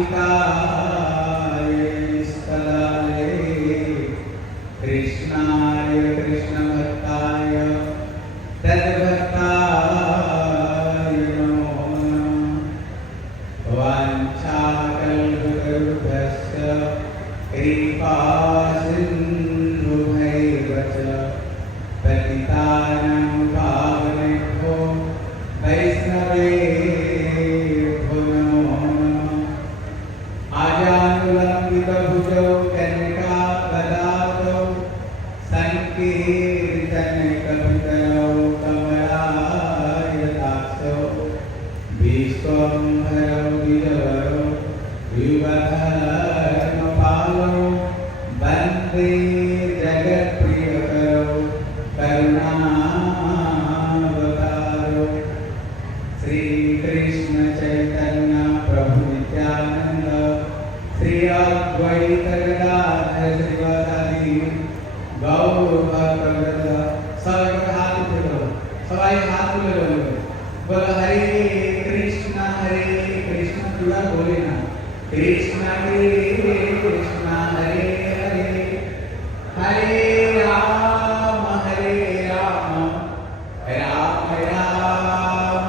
कांचिकाय स्थलाय कृष्णाय कृष्णभक्ताय तद्भक्ताय नमो नमः। वाञ्छाकल्पतरुभ्यश्च कृपासिन्धुभ्यैव च पतितानां पावनेभ्यो वैष्णवेभ्यो नमो नमः। आजानुलम्बितभुजौ कन्यकावदातौ संकीर्तनकपितरौ कमलायताक्षौ विश्वम्भरौ द्विजवरौ युगधर्मपालौ वन्दे जगत्प्रियकरौ करुणावतारौ श्रीकृष्ण चैतन्य प्रभु नित्यानंद श्री अद्वैत गदाधर श्रीवासादि गौर भक्त सब हाथ जोड़ो सवाई हाथ जोड़ो बोलो हरे कृष्णा पूरा बोले ना कृष्णा हरे हरे हरे राम राम राम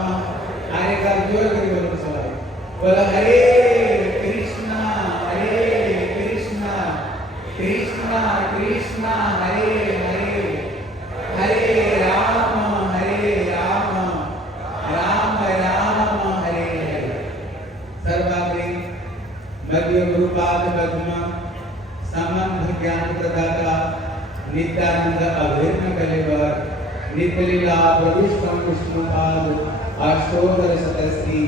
हरे का जोर के बोलो सवाई बोलो हरे कृष्णा कृष्णा कृष्णा हरे हरे हरे राम राम राम हरे हरे। सर्वाग्रे मध्य गुरुपाद पद्म संबंध ज्ञान प्रदाता नित्यानंद अभिन्न कलेवर नित्यलीला प्रविष्टम विष्णुपाद अष्टोत्तर शतश्री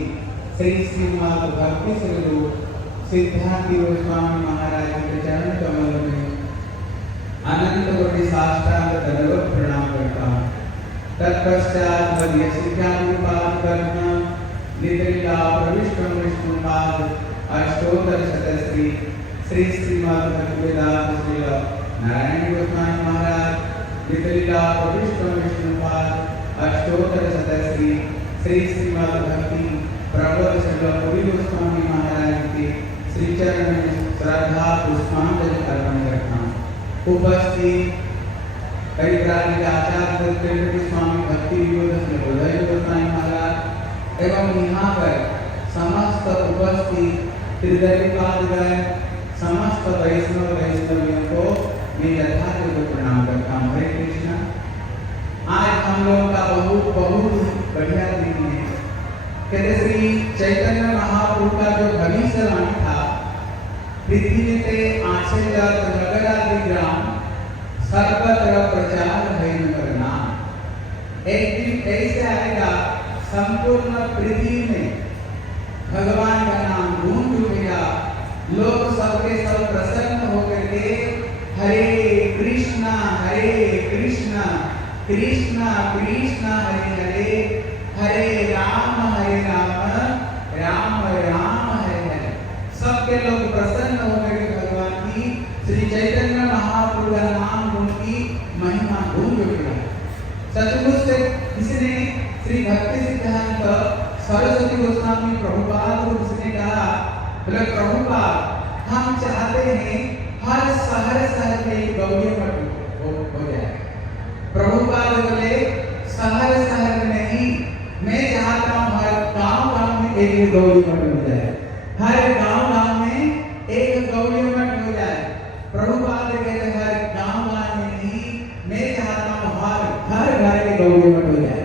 श्री श्रीमद् भक्ति स्वरूप सिद्धांति गोस्वामी महाराज के चरण कमल में अनंत कोटि साष्टांग दंडवत प्रणाम करता हूँ। तत्पश्चात मध्य श्रीज्ञानपाद पद्म नित्यलीला प्रविष्टम विष्णुपाद अष्टोत्तर शतश्री श्री श्रीमद् भक्तिवेदांत श्रील नारायण गोस्वामी महाराज नित्यलीला प्रविष्टम विष्णुपाद अष्टोत्तर शतश्री श्री श्रीमद् भक्ति प्रबोध श्रील पुरी गोस्वामी महाराज के श्री चरण में श्रद्धा पुष्पांजलि अर्पण करता हूँ। उपस्थित परिव्राजक आचार्य स्वामी भक्ति विनोद गोस्वामी महाराज एवं यहाँ पर समस्त उपस्थित त्रिदलीपादगण समस्त वैष्णवियों को मैं यथार्थ प्रणाम करता हूँ। हरे कृष्णा। आज हम लोग का बहुत बढ़िया दिन है। कहते श्री चैतन्य महाप्रभु का जो भविष्यवाणी था पृथ्वी से आचल नगरादि ग्राम सर्वत्र प्रचार है करना। एक दिन ऐसे आएगा संपूर्ण पृथ्वी में भगवान का नाम गूंज उठेगा, लोग सबके सब प्रसन्न होकर के हरे कृष्णा कृष्णा कृष्णा हरे हरे हरे राम राम हरे हरे सबके लोग प्रसन्न होकर के भगवान की श्री चैतन्य महाप्रभु का नाम उनकी महिमा गूंज उठेगा। सचमुच से इसने श्री भक्ति सिद्धांत सरस्वती गोस्वामी प्रभुपाद को उसने कहा बोले प्रभुपाद हम चाहते हैं हर शहर में एक गौरी मठ हो जाए। प्रभुपाद बोले शहर में नहीं, मैं चाहता हूँ हर गांव में एक गौरी मठ हो जाए, हर गांव में एक गौरी मठ हो जाए। प्रभुपाद कहते हर गांव में नहीं, मैं चाहता हूँ हर घर के गौरी मठ हो जाए।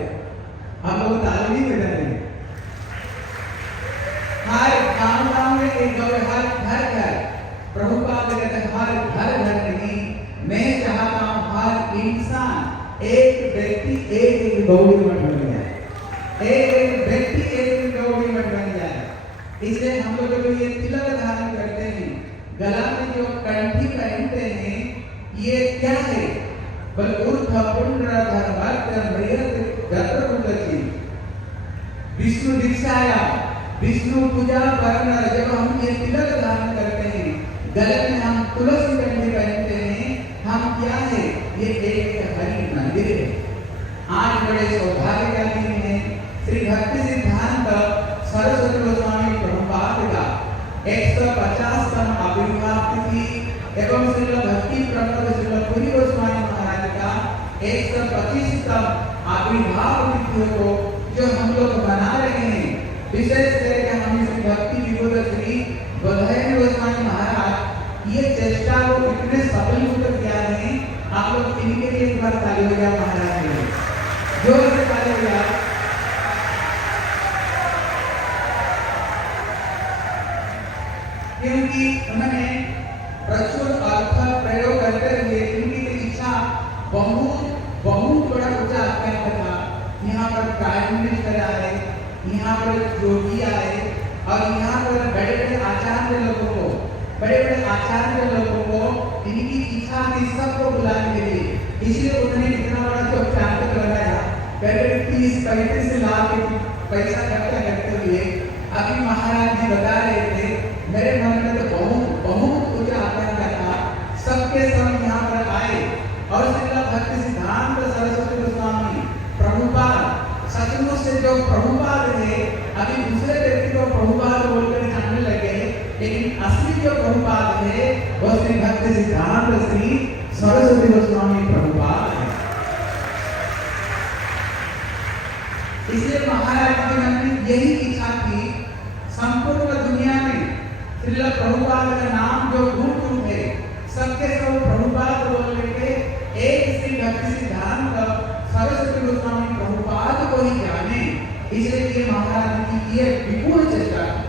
हम लोग ताली बजा रहे हैं। हर गांव में एक गौरी, हर घर प्रभुपाद कहते हर घर नहीं, मैं चाहता हूँ हर इंसान एक व्यक्ति एक गौरी मठ बन जाए, एक व्यक्ति एक गौरी मठ बन जाए। इसलिए हम लोग जो ये तिलक धारण करते हैं, गला में जो कंठी पहनते हैं, ये क्या है? विष्णु दीक्षाया विष्णु पूजा करना। जब हम ये तिलक धारण करते हैं, गले में हम तुलसी कंठी पहनते हैं, हम क्या है? ये एक हरि मंदिर है। आज बड़े सौभाग्य का दिन है। श्री भक्ति सिद्धांत सरस्वती गोस्वामी प्रभुपाद का 100 150तम आविर्भाव तिथि एवं श्रील भक्ति प्रकट श्रील पुरी गोस्वामी महाराज का 125तम आविर्भाव तिथि को जो हम लोग मना रहे हैं, विशेष करके हम इस भक्ति विभूत श्री बोधायन गोस्वामी महाराज ये चेष्टा को इतने सफल होकर किया है। आप लोग इनके लिए एक बार ताली हो जाए महाराज के लिए, जोर से ताली हो जाए। क्योंकि उन्होंने प्रचुर अर्थ प्रयोग करते हुए इनकी इच्छा बहुत बड़ा ऊंचा आकांक्षा था। यहाँ पर प्राइम मिनिस्टर आए, यहाँ पर योगी आए और यहाँ पर बड़े-बड़े आचार्य लोगों को इनकी इच्छा थी सबको बुलाने के लिए। इसलिए उन्होंने इतना बड़ा चौक लगाया, पहले 30-35 लाख पैसा खर्चा करते हुए। अभी महाराज जी बता रहे थे, मेरे मन में तो बहुत ऊंचा आकांक्षा था। सबके सब यहाँ पर आए और श्रील भक्ति सिद्धांत सरस्वती गोस्वामी प्रभुपाद, सचमुच से जो प्रभुपाद है, अभी दूसरे व्यक्ति को प्रभुपाद बोलकर जानने लगे, लेकिन असली जो प्रभुपाद है वो श्री भक्ति सिद्धांत श्री सरस्वती गोस्वामी प्रभुपाद है। इसलिए महाराज के मन में यही इच्छा थी, संपूर्ण दुनिया में श्रील प्रभुपाद का नाम जो गुरु है, सबके सब प्रभुपाद बोल के एक श्री भक्ति सिद्धांत सरस्वती गोस्वामी प्रभुपाद को ही जाने। इसलिए महाराज की ये विपुल चेष्टा,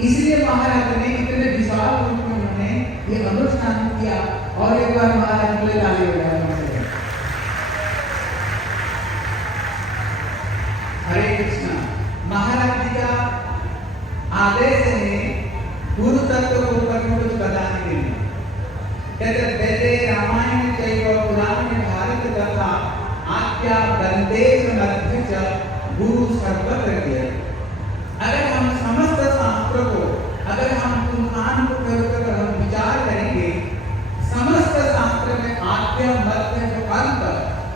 इसलिए महाराज ने इतने विशाल रूप में उन्होंने ये अनुष्ठान किया। और एक बार महाराज के लिए ताली बजाएं। हरे कृष्णा। महाराज जी का आदेश है गुरु तत्व को ऊपर में कुछ बताने के लिए। कहते वेदे रामायण चैव पुराणे भारत कथा आख्या दंतेश मध्य च गुरु सर्वत्र किया। अगर हम समस्त शास्त्र को, अगर हम पुराण को कर हम विचार करेंगे, समस्त शास्त्र में आद्य मध्य अंत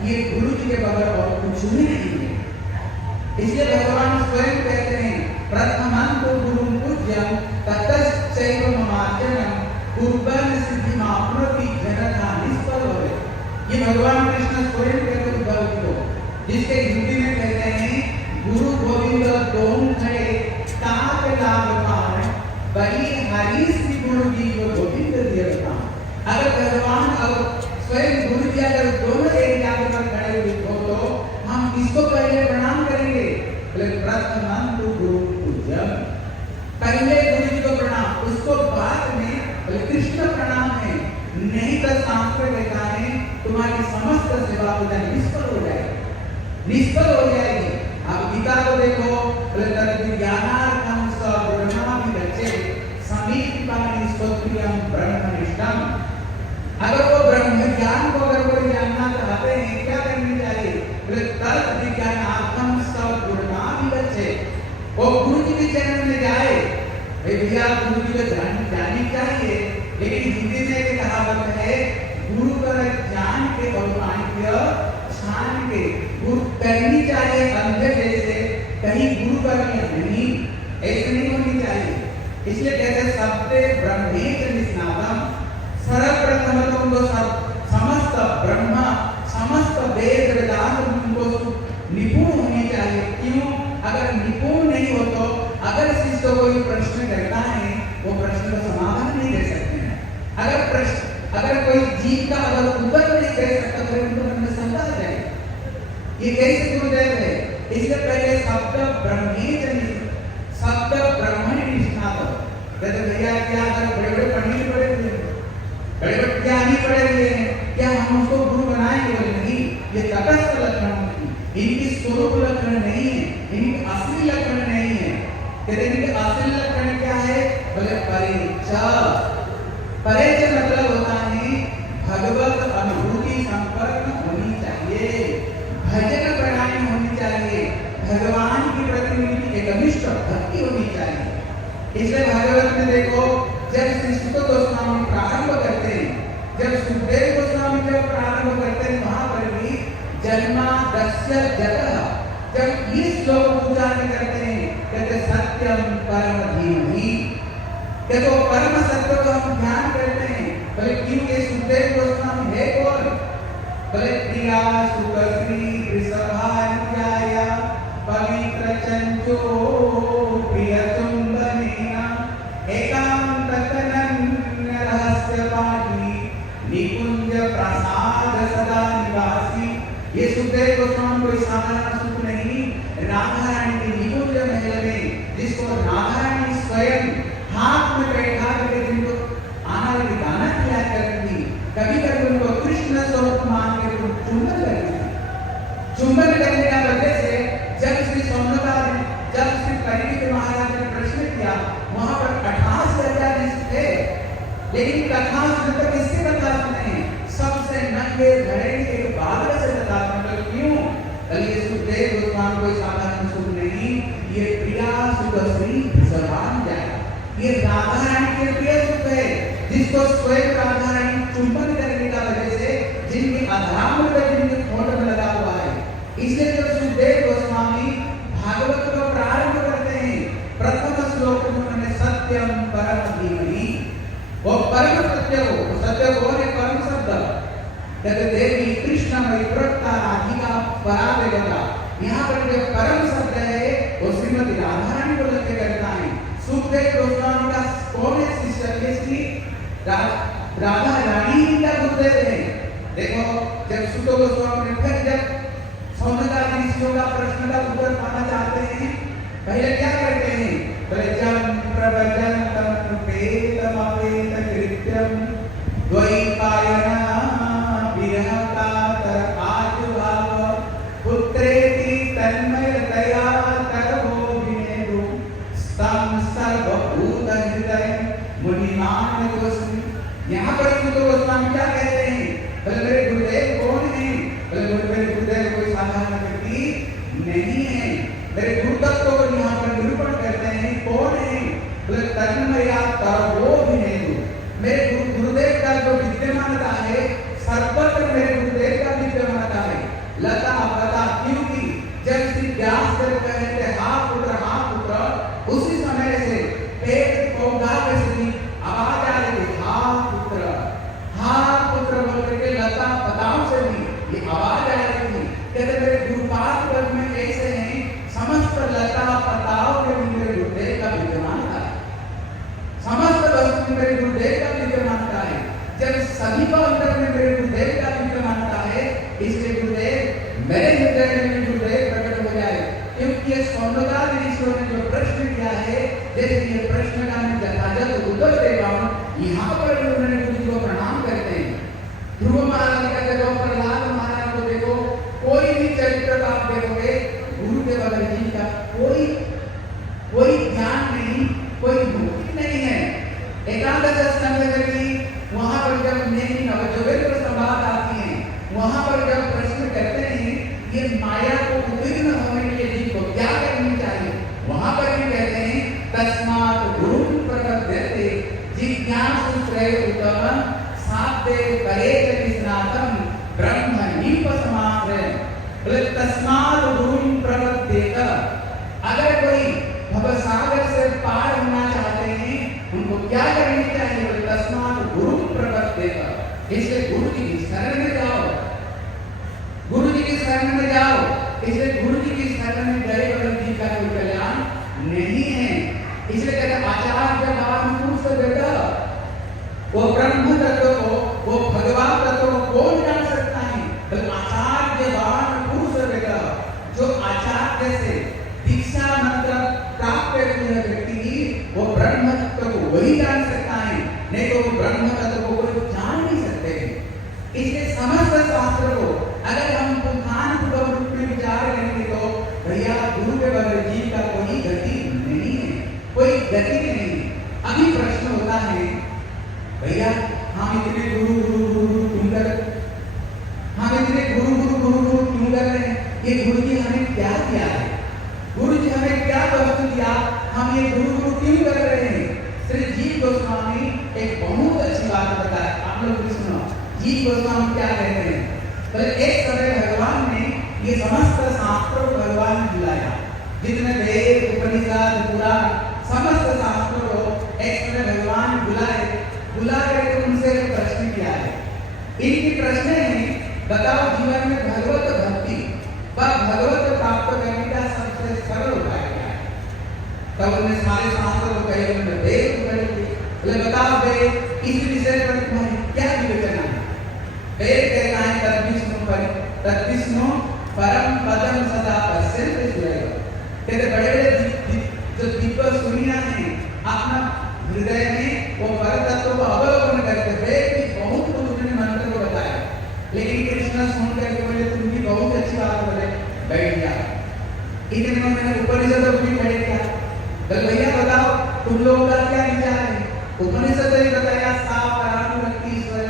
ये गुरु जी के बगैर और कुछ भी नहीं है। इसलिए भगवान स्वयं कहते हैं, प्रथमं तो गुरु पूज्यं ततश्चैव ममार्चनम कुर्वन् सिद्धिमाप्नोति जनता निष्फल होवे। ये भगवान कृष्ण स्वयं कहते हैं उद्धव जी को, जिसके हिंदी में कहते हैं, गुरु गोविंद दोम खड़े ताक लाभ पावन बड़ी हरि श्री गुरु जी जो गोविंद देवता। अगर भगवान और स्वयं गुरु जी अगर दोनों एक जाकर पर खड़े हुए हो तो हम किसको पहले प्रणाम करेंगे? बोले प्रथमं तो गुरु पूज्यं, पहले गुरु जी को प्रणाम, उसको बाद में बोले कृष्ण प्रणाम है। नहीं तो शास्त्र कहता है तुम्हारी समस्त सेवा पूजा निष्फल हो जाएगी, निष्फल हो जाएगी। अब गीता को देखो, बोले तद विज्ञानार्थं स ब्रह्माभिरचे समीपानि स्तोत्रियं ब्रह्मनिष्ठम्। अगर वो ब्रह्म ज्ञान को अगर कोई जानना चाहते हैं, क्या करनी चाहिए? बोले तद विज्ञानार्थं स ब्रह्माभिरचे, वो गुरु जी के चरण में जाए। भैया गुरु जी को जाननी चाहिए, लेकिन हिंदी में एक कहावत है, गुरु का ज्ञान के और पांड्य छान के गुरु करनी चाहिए अंधे जैसे, कहीं गुरु करनी नहीं, ऐसे नहीं होनी चाहिए। इसलिए कहते शब्दे ब्रह्मेच निष्णातम, सर्वप्रथम तुमको समस्त ब्रह्म समस्त वेद वेदांत तुमको निपुण होनी चाहिए। क्यों? अगर निपुण नहीं हो तो अगर शिष्य कोई प्रश्न करता है, वो प्रश्न का समाधान नहीं दे सकते हैं। अगर कोई जीव का अगर उत्तर नहीं दे सकता तो उनको मन में शंका आ जाएगी, ये कैसे गुरुदेव है? इसलिए पहले शब्द ब्रह्मेच, शब्द ब्रह्मणि निष्णात। कहते भैया क्या अगर बड़े-बड़े पंडित पढ़े हुए हैं, बड़े-बड़े ज्ञानी पढ़े हुए हैं, क्या हम उसको गुरु बनाएंगे? बोले नहीं, ये तटस्थ लक्षण है, इनकी स्वरूप लक्षण नहीं है, इनकी असली लक्षण नहीं है। कहते इनके असली लक्षण क्या है? बोले परिचय। परिचय मतलब होता है भगवत अनुभूति संपर्क होनी चाहिए, भजन प्रणाली होनी चाहिए, भगवान की प्रति उनकी एकनिष्ठ भक्ति होनी चाहिए। इसलिए भागवत में देखो, जब श्री सुत गोस्वामी प्रारंभ करते हैं, जब सुखदेव गोस्वामी जब प्रारंभ करते हैं, वहां पर भी जन्मादस्य जगह, जब ये श्लोक उच्चारण करते हैं, कहते सत्यम परम धीमहि, देखो परम सत्य को हम ध्यान करते हैं, बोले क्यों ये सुखदेव गोस्वामी है कौन? बोले प्रिया सुख श्री वृषभान्याय पवित्र चंचो प्रिय चुंबनेना एकांत तनन्य रहस्य पाठी निकुंज प्रसाद सदा निवासी। ये सुखदेव गोस्वामी कोई साधारण सुख नहीं, राधा रानी की निकुंज महल में जिसको राधा रानी स्वयं हाथ में बैठा करके जिनको आहार की दाना किया करती, कभी कभी उनको कृष्ण स्वरूप मान के चुंबन करती थी। चुंबन करने की वजह से जब श्री सौम्यता ने, जब श्री परिणित महाराज ने प्रश्न किया, वहां पर 28,000 ऋषि थे, लेकिन कथा सुनकर किससे कथा सुने? सबसे नंगे धड़े के बादल से कथा सुनकर। क्यों? ये सुखदेव गोस्वामी कोई साधारण सुख नहीं, ये प्रिया सुख श्री वृषभान्याय, ये राधा रानी के प्रिय सुख है, जिसको स्वयं राधा रानी चुंबन करने का वजह से जिनके अधराम में जिनके होंठ में लगा हुआ है। इसलिए जब सुखदेव गोस्वामी भागवत को प्रारंभ करते हैं, प्रथम श्लोक में उन्होंने सत्यम परम धीमहि, वो परम सत्य को, सत्य को है परम शब्द, देवी कृष्णमयी प्रत्ता राधिका परावेगता। यहाँ पर जो परम शब्द है वो श्रीमती राधा रानी को लेकर करता है। सुखदेव गोस्वामी का कौन है शिष्य? इसकी राधा रानी का गुरुदेव है। देखो जब सुख गोस्वामी ने फिर जब सौंदर्य ऋषियों का प्रश्न का उत्तर पाना चाहते हैं, पहले क्या करते हैं? प्रजन प्रवचन तम पेतम अपेत कृत्यम द्वैपायना विरहता तर आजुभाव पुत्रेति तन्मयतया तरवो विनेदु स्तम सर्वभूत हृदय मुनिमान गोस्वामी। यहाँ पर सुख गोस्वामी क्या कहते हैं? बोले मेरे गुरुदेव कौन है? बोले मेरे गुरुदेव कोई साधारण व्यक्ति नहीं है, मेरे गुरुतत्व को यहाँ पर निरूपण करते हैं। कौन है? बोले तन्मया तरवो विनेदु, मेरे गुरुदेव का जो विद्यमानता है सर्वत्र मेरे गुरुदेव का विद्यमानता है। लता पता, क्योंकि जब श्री व्यास देव कहते हा पुत्र, उसी समय से पेट पौधा में से आवाज आ रही थी हा पुत्र बोल करके लता पताओं से भी ये आवाज आ रही थी। कहते मेरे गुरुपाद वर्ग में ऐसे हैं, समस्त लता पताओं में मेरे गुरुदेव का विद्यमानता है, समस्त वस्तु मेरे गुरुदेव का विद्यमानता है। जब सभी को अंदर में मेरे गुरुदेव का विद्यमानता है, इसलिए गुरुदेव मेरे हृदय में गुरुदेव प्रकट हो जाए। क्योंकि ये सौंदर्य ऋषियों ने जो प्रश्न किया है, जैसे ये प्रश्न का मैं यथाजथ उत्तर दे रहा हूँ, यहाँ पर भी उन्होंने गुरु जी को प्रणाम करते हैं। ध्रुव महाराज का देखो, प्रहलाद महाराज को देखो, कोई भी चरित्र का आप देखोगे गुरुदेव जी का कोई ध्यान नहीं, कोई मुक्ति नहीं है। एकादश स्कंद में वहां पर जब नई नवजोगेंद्र संवाद आती है, वहां पर जब प्रश्न करते हैं ये माया को उद्विग्न होने के लिए जीव को क्या करनी चाहिए, वहां पर भी कहते हैं तस्मात् गुरुं प्रपद्यते जिज्ञासु श्रेयोत्तमं साधे परेत निस्नातम ब्रह्म निपसमाश्रय। बोले तस्मात् गुरुं प्रपद्येत, अगर कोई भवसागर से पार होना चाहते हैं उनको क्या करनी चाहिए? बोले तस्मात् गुरुं प्रपद्येत, इसलिए गुरु जी की शरण में जाओ, गुरु जी की शरण में जाओ। इसलिए गुरु जी की शरण में गए बगैर जी का कोई कल्याण नहीं है। इसलिए कहते आचार्य भाव पुरुष बेटा, वो ब्रह्म तत्व को, वो भगवान तत्व को कौन जान सकता है? तो आचार्यवान पुरुष बेटा, जो आचार्य से दीक्षा मंत्र प्राप्त किया व्यक्ति वो ब्रह्म तत्व को वही जान सकता है, नहीं तो वो ब्रह्म तत्व को कोई जान नहीं सकते। इसलिए समस्त शास्त्र को अगर हम पुंखानुपूर्वक रूप में विचार करेंगे तो भैया गुरु के बगैर जीव का कोई गति नहीं है, कोई गति नहीं है। अभी प्रश्न होता है भैया हम इतने गुरु गुरु गुरु क्यों कर, हम इतने गुरु गुरु गुरु गुरु क्यों कर रहे हैं? ये गुरु जी हमें क्या दिया है? गुरु जी हमें क्या वस्तु दिया, हम ये गुरु गुरु क्यों कर रहे हैं? श्री जीव गोस्वामी एक बहुत अच्छी बात बताया, आप लोग भी सुनो। जीव गोस्वामी क्या कहते हैं? तो एक समय भगवान ने ये समस्त शास्त्रों को भगवान ने बुलाया, जितने वेद उपनिषद पुराण समस्त शास्त्रों को एक समय भगवान बुलाए, बुला करके उनसे प्रश्न किया है। इनकी प्रश्न है, बताओ जीवन में भगवत भक्ति व भगवत प्राप्त करने का सबसे सरल उपाय क्या है? तब उन्हें सारे शास्त्र को कहे, उन्होंने वेद पढ़े, बोले बताओ वेद इस विषय पर तुम्हारी क्या विवेचना है? वेद कहता है तद्विष्णु परम पदम सदा पश्यन्ते सूरयः। कहते बड़े बड़े जो दिव्य सूर्य हैं अपना हृदय में वो परम तत्व को अवलोकन करते हुए बहुत कुछ उन्होंने मंत्र को बताया, लेकिन कृष्ण सुन करके बोले तुम भी बहुत अच्छी बात बोले, बैठ जा। इतने में मैंने उपनिषद भी पढ़े क्या? बोले भैया बताओ तुम लोगों का क्या विचार है? उपनिषद ने बताया सा परानुरक्ति ईश्वर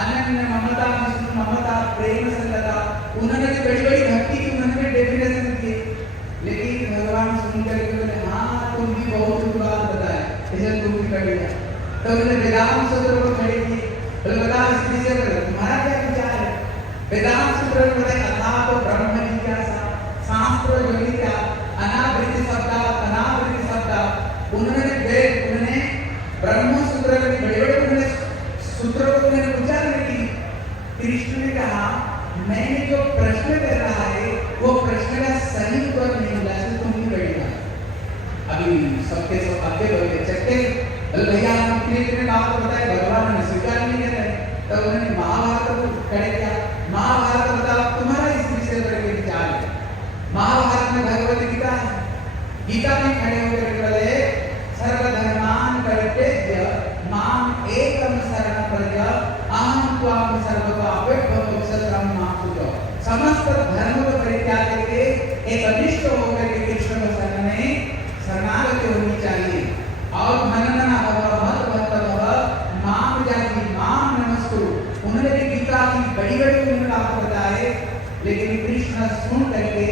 अनन्य ममता विष्णु ममता प्रेम संगता। उन्होंने भी बड़ी बड़ी भक्ति की उन्होंने डेफिनेशन दी, लेकिन भगवान सुन करके बोले हाँ तुम भी बहुत बात बताए, इसे तुम भी कर लिया। तो उन्होंने वेदांत सूत्र को खड़े किए, बोले बताओ इस विषय पर तुम्हारा क्या विचार है? वेदांत सूत्र में बताया अथा तो ब्रह्म जिज्ञासा शास्त्र ज्योतिका अनावृत्ति शब्द अनावृत्ति शब्द। उन्होंने ब्रह्म सूत्र में बड़े बड़े उन्होंने सूत्रों को उन्होंने उच्चारण की। कृष्ण ने कहा मैंने जो प्रश्न कर रहा है वो प्रश्न का सही उत्तर नहीं मिला, तो तुम ही बैठेगा। अभी सबके सब आगे बढ़े चक्के भैया हम इतने बात बताए, भगवान ने स्वीकार नहीं कर रहे। तब उन्होंने महाभारत को खड़े किया, महाभारत बताओ तुम्हारा इस विषय पर क्या विचार है? महाभारत में भगवत गीता है, गीता में खड़े होकर बोले सर्वधर्मान् परित्यज्य माम एकम शरणं व्रज अहं त्वां सर्वपापेभ्यो शरणं मां। समस्त धर्म को परित्याग करके एक अनिष्ट होकर के कृष्ण को शरण में शरणागति होनी चाहिए। और मनन मत भक्त माम जाति माम नमस्तु। उन्होंने भी गीता की बड़ी बड़ी उन्होंने बात बताए, लेकिन कृष्ण सुन करके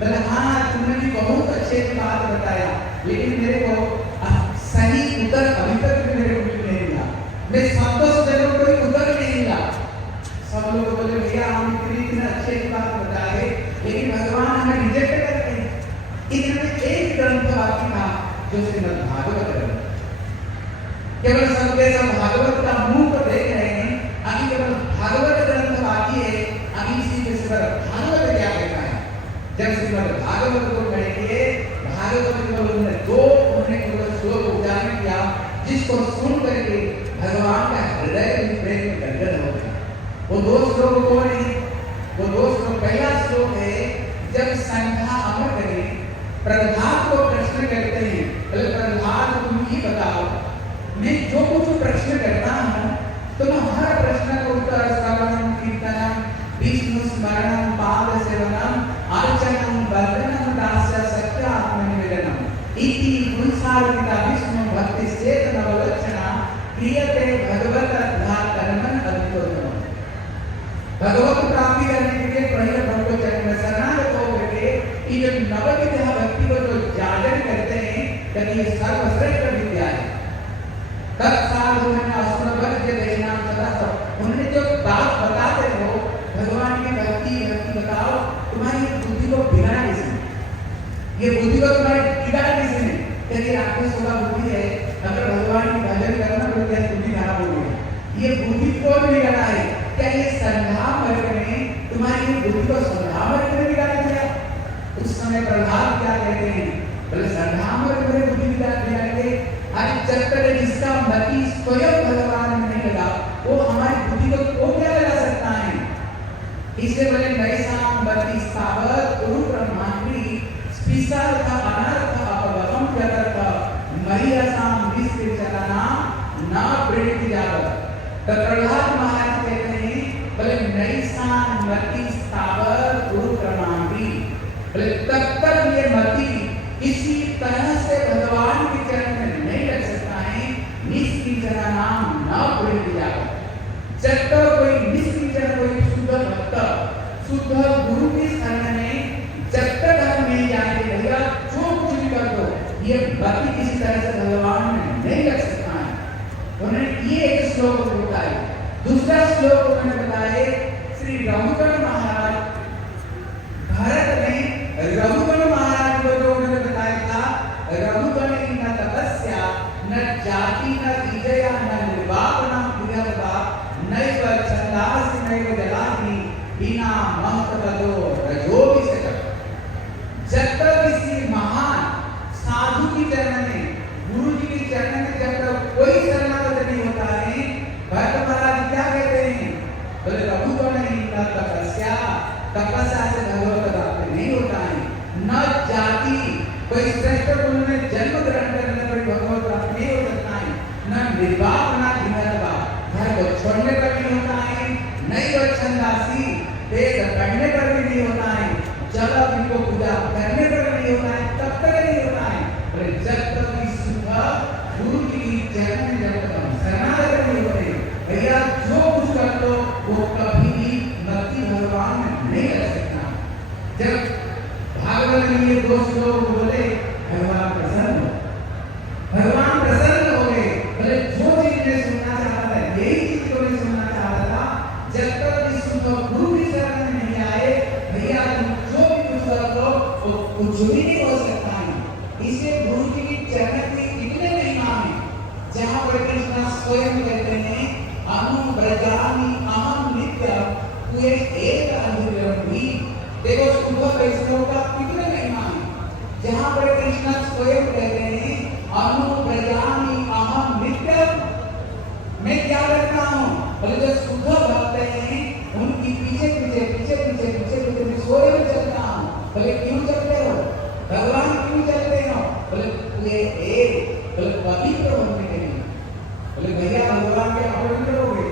बोले हाँ तुमने भी बहुत अच्छे की बात बताया, लेकिन मेरे को सही उत्तर अभी तक मेरे को नहीं मिला। मैं संतोषजनक कोई उत्तर नहीं मिला। सब लोग बोले भैया हम इतने अच्छे की बात बताए, लेकिन भगवान हमें रिजेक्ट करते हैं। इनमें एक ग्रंथ बाकी था जो श्रीमद् भागवत ग्रंथ। केवल सबके सब भागवत का मुंह को देख रहे हैं, अभी केवल भागवत ग्रंथ बाकी है। अभी इसी के सिवा भागवत क्या कहता है? जब श्रीमद् भागवत को पढ़ के भागवत में उन्होंने दो श्लोक उच्चारण किया, जिसको सुन करके भगवान का हृदय भी प्रेम में गदगद हो गया। वो दो श्लोक कौन है? वो दो श्लोक, पहला श्लोक है जब संध्या अमर करे प्रहलाद को प्रश्न करते हैं, बोले प्रहलाद तुम ही बताओ मैं जो कुछ प्रश्न करता हूँ तुम हर प्रश्न का उत्तर श्रवणम कीर्तनम विष्णु स्मरणम पाद सेवनम अर्चनम वंदनम दास्य सत्य आत्मनिवेदनम इति गुणसारिता विष्णु भक्ति चेत नवलक्षणा क्रियते भगवत ध्यान अभितोषम। भगवत प्राप्ति करने के लिए पहले भक्तों चरण में शरणागत होकर के ये जो नवविद्या भक्ति को जो जागरण करते हैं, यदि ये सर्वश्रेष्ठ विद्या है। तत्साल उन्होंने असुरभज्य देनाम सदा उन्होंने जो बात बताते हो भगवान की भक्ति बताओ तुम्हारी बुद्धि को बिगाड़ा किसने? ये बुद्धि को तुम्हारी बिगाड़ा किसने? यदि आपके सोलह बुद्धि है, अगर भगवान की भजन करना तो क्या बुद्धि खराब हो गई? ये बुद्धि को बिगाड़ा है। क्या ये संध्या वर्ग में तुम्हारी बुद्धि को संध्या वर्ग में बिगाड़ा गया? उस समय प्रहलाद क्या कहते हैं? बोले संध्या वर्ग में बुद्धि बिगाड़ के आज जब तक जिसका मति स्वयं भगवान में नहीं लगा वो हमारी बुद्धि को क्या लगा सकता है? इसलिए बोले नैसाम मति स्थावत गुरु ब्रह्मांडी स्पिसार्थ अनर्थ अपवहम जगत मरियासाम विस्कृतचलना न प्रेरित जागत। तो प्रहलाद महाराज कहते हैं बोले नैसाम मति स्थावत गुरु ब्रह्मांडी, बोले तब तक ये मति इसी तरह से भगवान के चरण में नहीं लग सकता है निष्किंचन नाम न प्रेरित जागत। जब तक कोई निष्किंचन कोई शुद्ध भक्त शुद्ध गुरु की शरण में जब तक हम नहीं जाएंगे भैया जो कुछ भी कर दो ये भक्ति किसी तरह से भगवान में नहीं लग सकता है। उन्होंने ये एक श्लोक बताया। दूसरा श्लोक उन्होंने बताया श्री रघुगण महाराज भारत में रघुगण महाराज को जो उन्होंने बताया था रघुगण न तपस्या न जाति न विजया तपस्या से भगवत प्राप्ति नहीं होता है, न जाति कोई श्रेष्ठ कुल में जन्म ग्रहण करने पर भगवत प्राप्ति नहीं हो सकता है, न निर्वाह न घृणत्वा घर को छोड़ने पर भी होता है, नहीं वो छंदासी वेद पढ़ने पर भी नहीं होता है, जब इनको पूजा करने पर भी नहीं होता है, तब तक नहीं होता है। और जब तक इस गुरु की चरण में जब तक हम शरणागत नहीं होते, भैया जो कुछ कर लो वो कभी भी मति भगवान में नहीं रह सकता। जब भागवत में ये दो श्लोक बोले भगवान प्रसन्न हो, भगवान प्रसन्न हो गए, बोले जो चीज मैं सुनना चाहता था यही चीज को मैं सुनना चाहता था, जब तक इस गुरु की शरण में नहीं आए, भैया तुम जो भी कुछ कर लो वो कुछ भी नहीं हो सकता है। इसे गुरु जी की चरण की कितने महिमा है, जहाँ पर कृष्ण स्वयं कहते हैं अनु ब्रजामि अहम नित्यं तुए एक अनुग्रही। देखो शुभ वैष्णव का कितने महिमा है, जहाँ पर कृष्ण स्वयं कहते हैं अनु ब्रजामि अहम नित्यं, मैं क्या करता हूँ, बोले जो शुद्ध भक्त हैं उनकी पीछे पीछे पीछे पीछे पीछे पीछे मैं स्वयं चलता हूँ। बोले क्यों चलते हो भगवान, क्यों चलते हो, बोले तुझे एक, बोले पवित्र होने के लिए। बोले भैया भगवान के अपवित्र हो गए,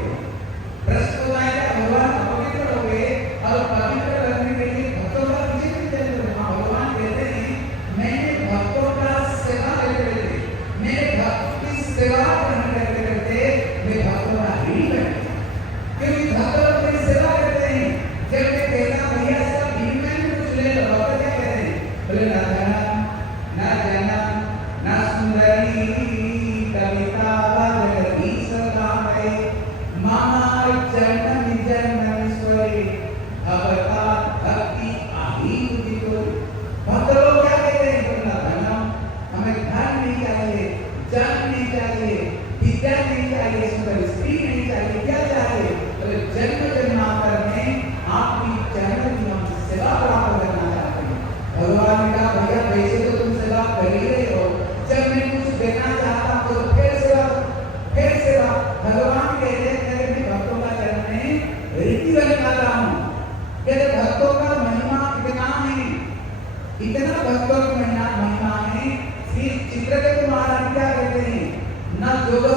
प्रश्न होता है क्या भगवान अपवित्र हो गए, और पवित्र करने के लिए भक्तों का पीछे पीछे चलते हो। भगवान कहते हैं मैंने भक्तों का सेवा करते करते, मैंने भक्त की सेवा करते करते मैं भक्तों का ऋणी बन गया, क्योंकि भक्त लोग मेरी सेवा करते हैं। जब मैं कहता भैया इसका विनिमय में कुछ ले लो, भक्त क्या कहते हैं, बोले ना धनम ना जनम ना सुंदरी कविता जगदीश गावे मामा चरण जनमेश्वरी भगवता भक्ति आहीन कोई। भक्त लोग क्या कहते हैं, बोले ना धनम, हमें धन नहीं चाहिए, जन नहीं चाहिए, विद्या नहीं चाहिए, सुंदर स्त्री नहीं चाहिए, क्या चाहिए, बोले जन्म जन्मांतर में आपकी चरण की हम सेवा प्राप्त करना चाहते हैं। भगवान ने कहा भैया वैसे तो तुम सेवा कर ही रहे हो, जब मैं कुछ देना चाहता हूँ तो फिर सेवा। भगवान कहते हैं मैं भक्तों का चरण में रीति बनाता हूँ। कहते भक्तों का महिमा कितना है, इतना भक्तों की महिमा है। श्री चित्रकेतु महाराज क्या कहते हैं, न जोगो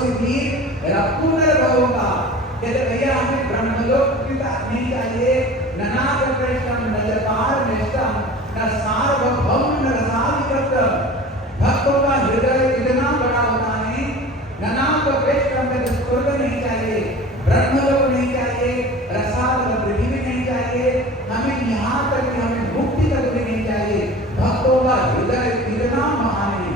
सिद्धि रघुनर का। कहते भैया हमें ब्रह्मलोक की बात नहीं चाहिए, ननाद प्रेष्ठम न जपार निष्ठम न सार्वभौम न रसाधिकृतम। भक्तों का हृदय इतना बड़ा होता है, ननाद प्रेष्ठम में स्वर्ग नहीं चाहिए, ब्रह्मलोक नहीं चाहिए, रसाद पृथ्वी नहीं चाहिए, हमें यहाँ तक कि हमें मुक्ति तक भी नहीं चाहिए। भक्तों का हृदय इतना महान है,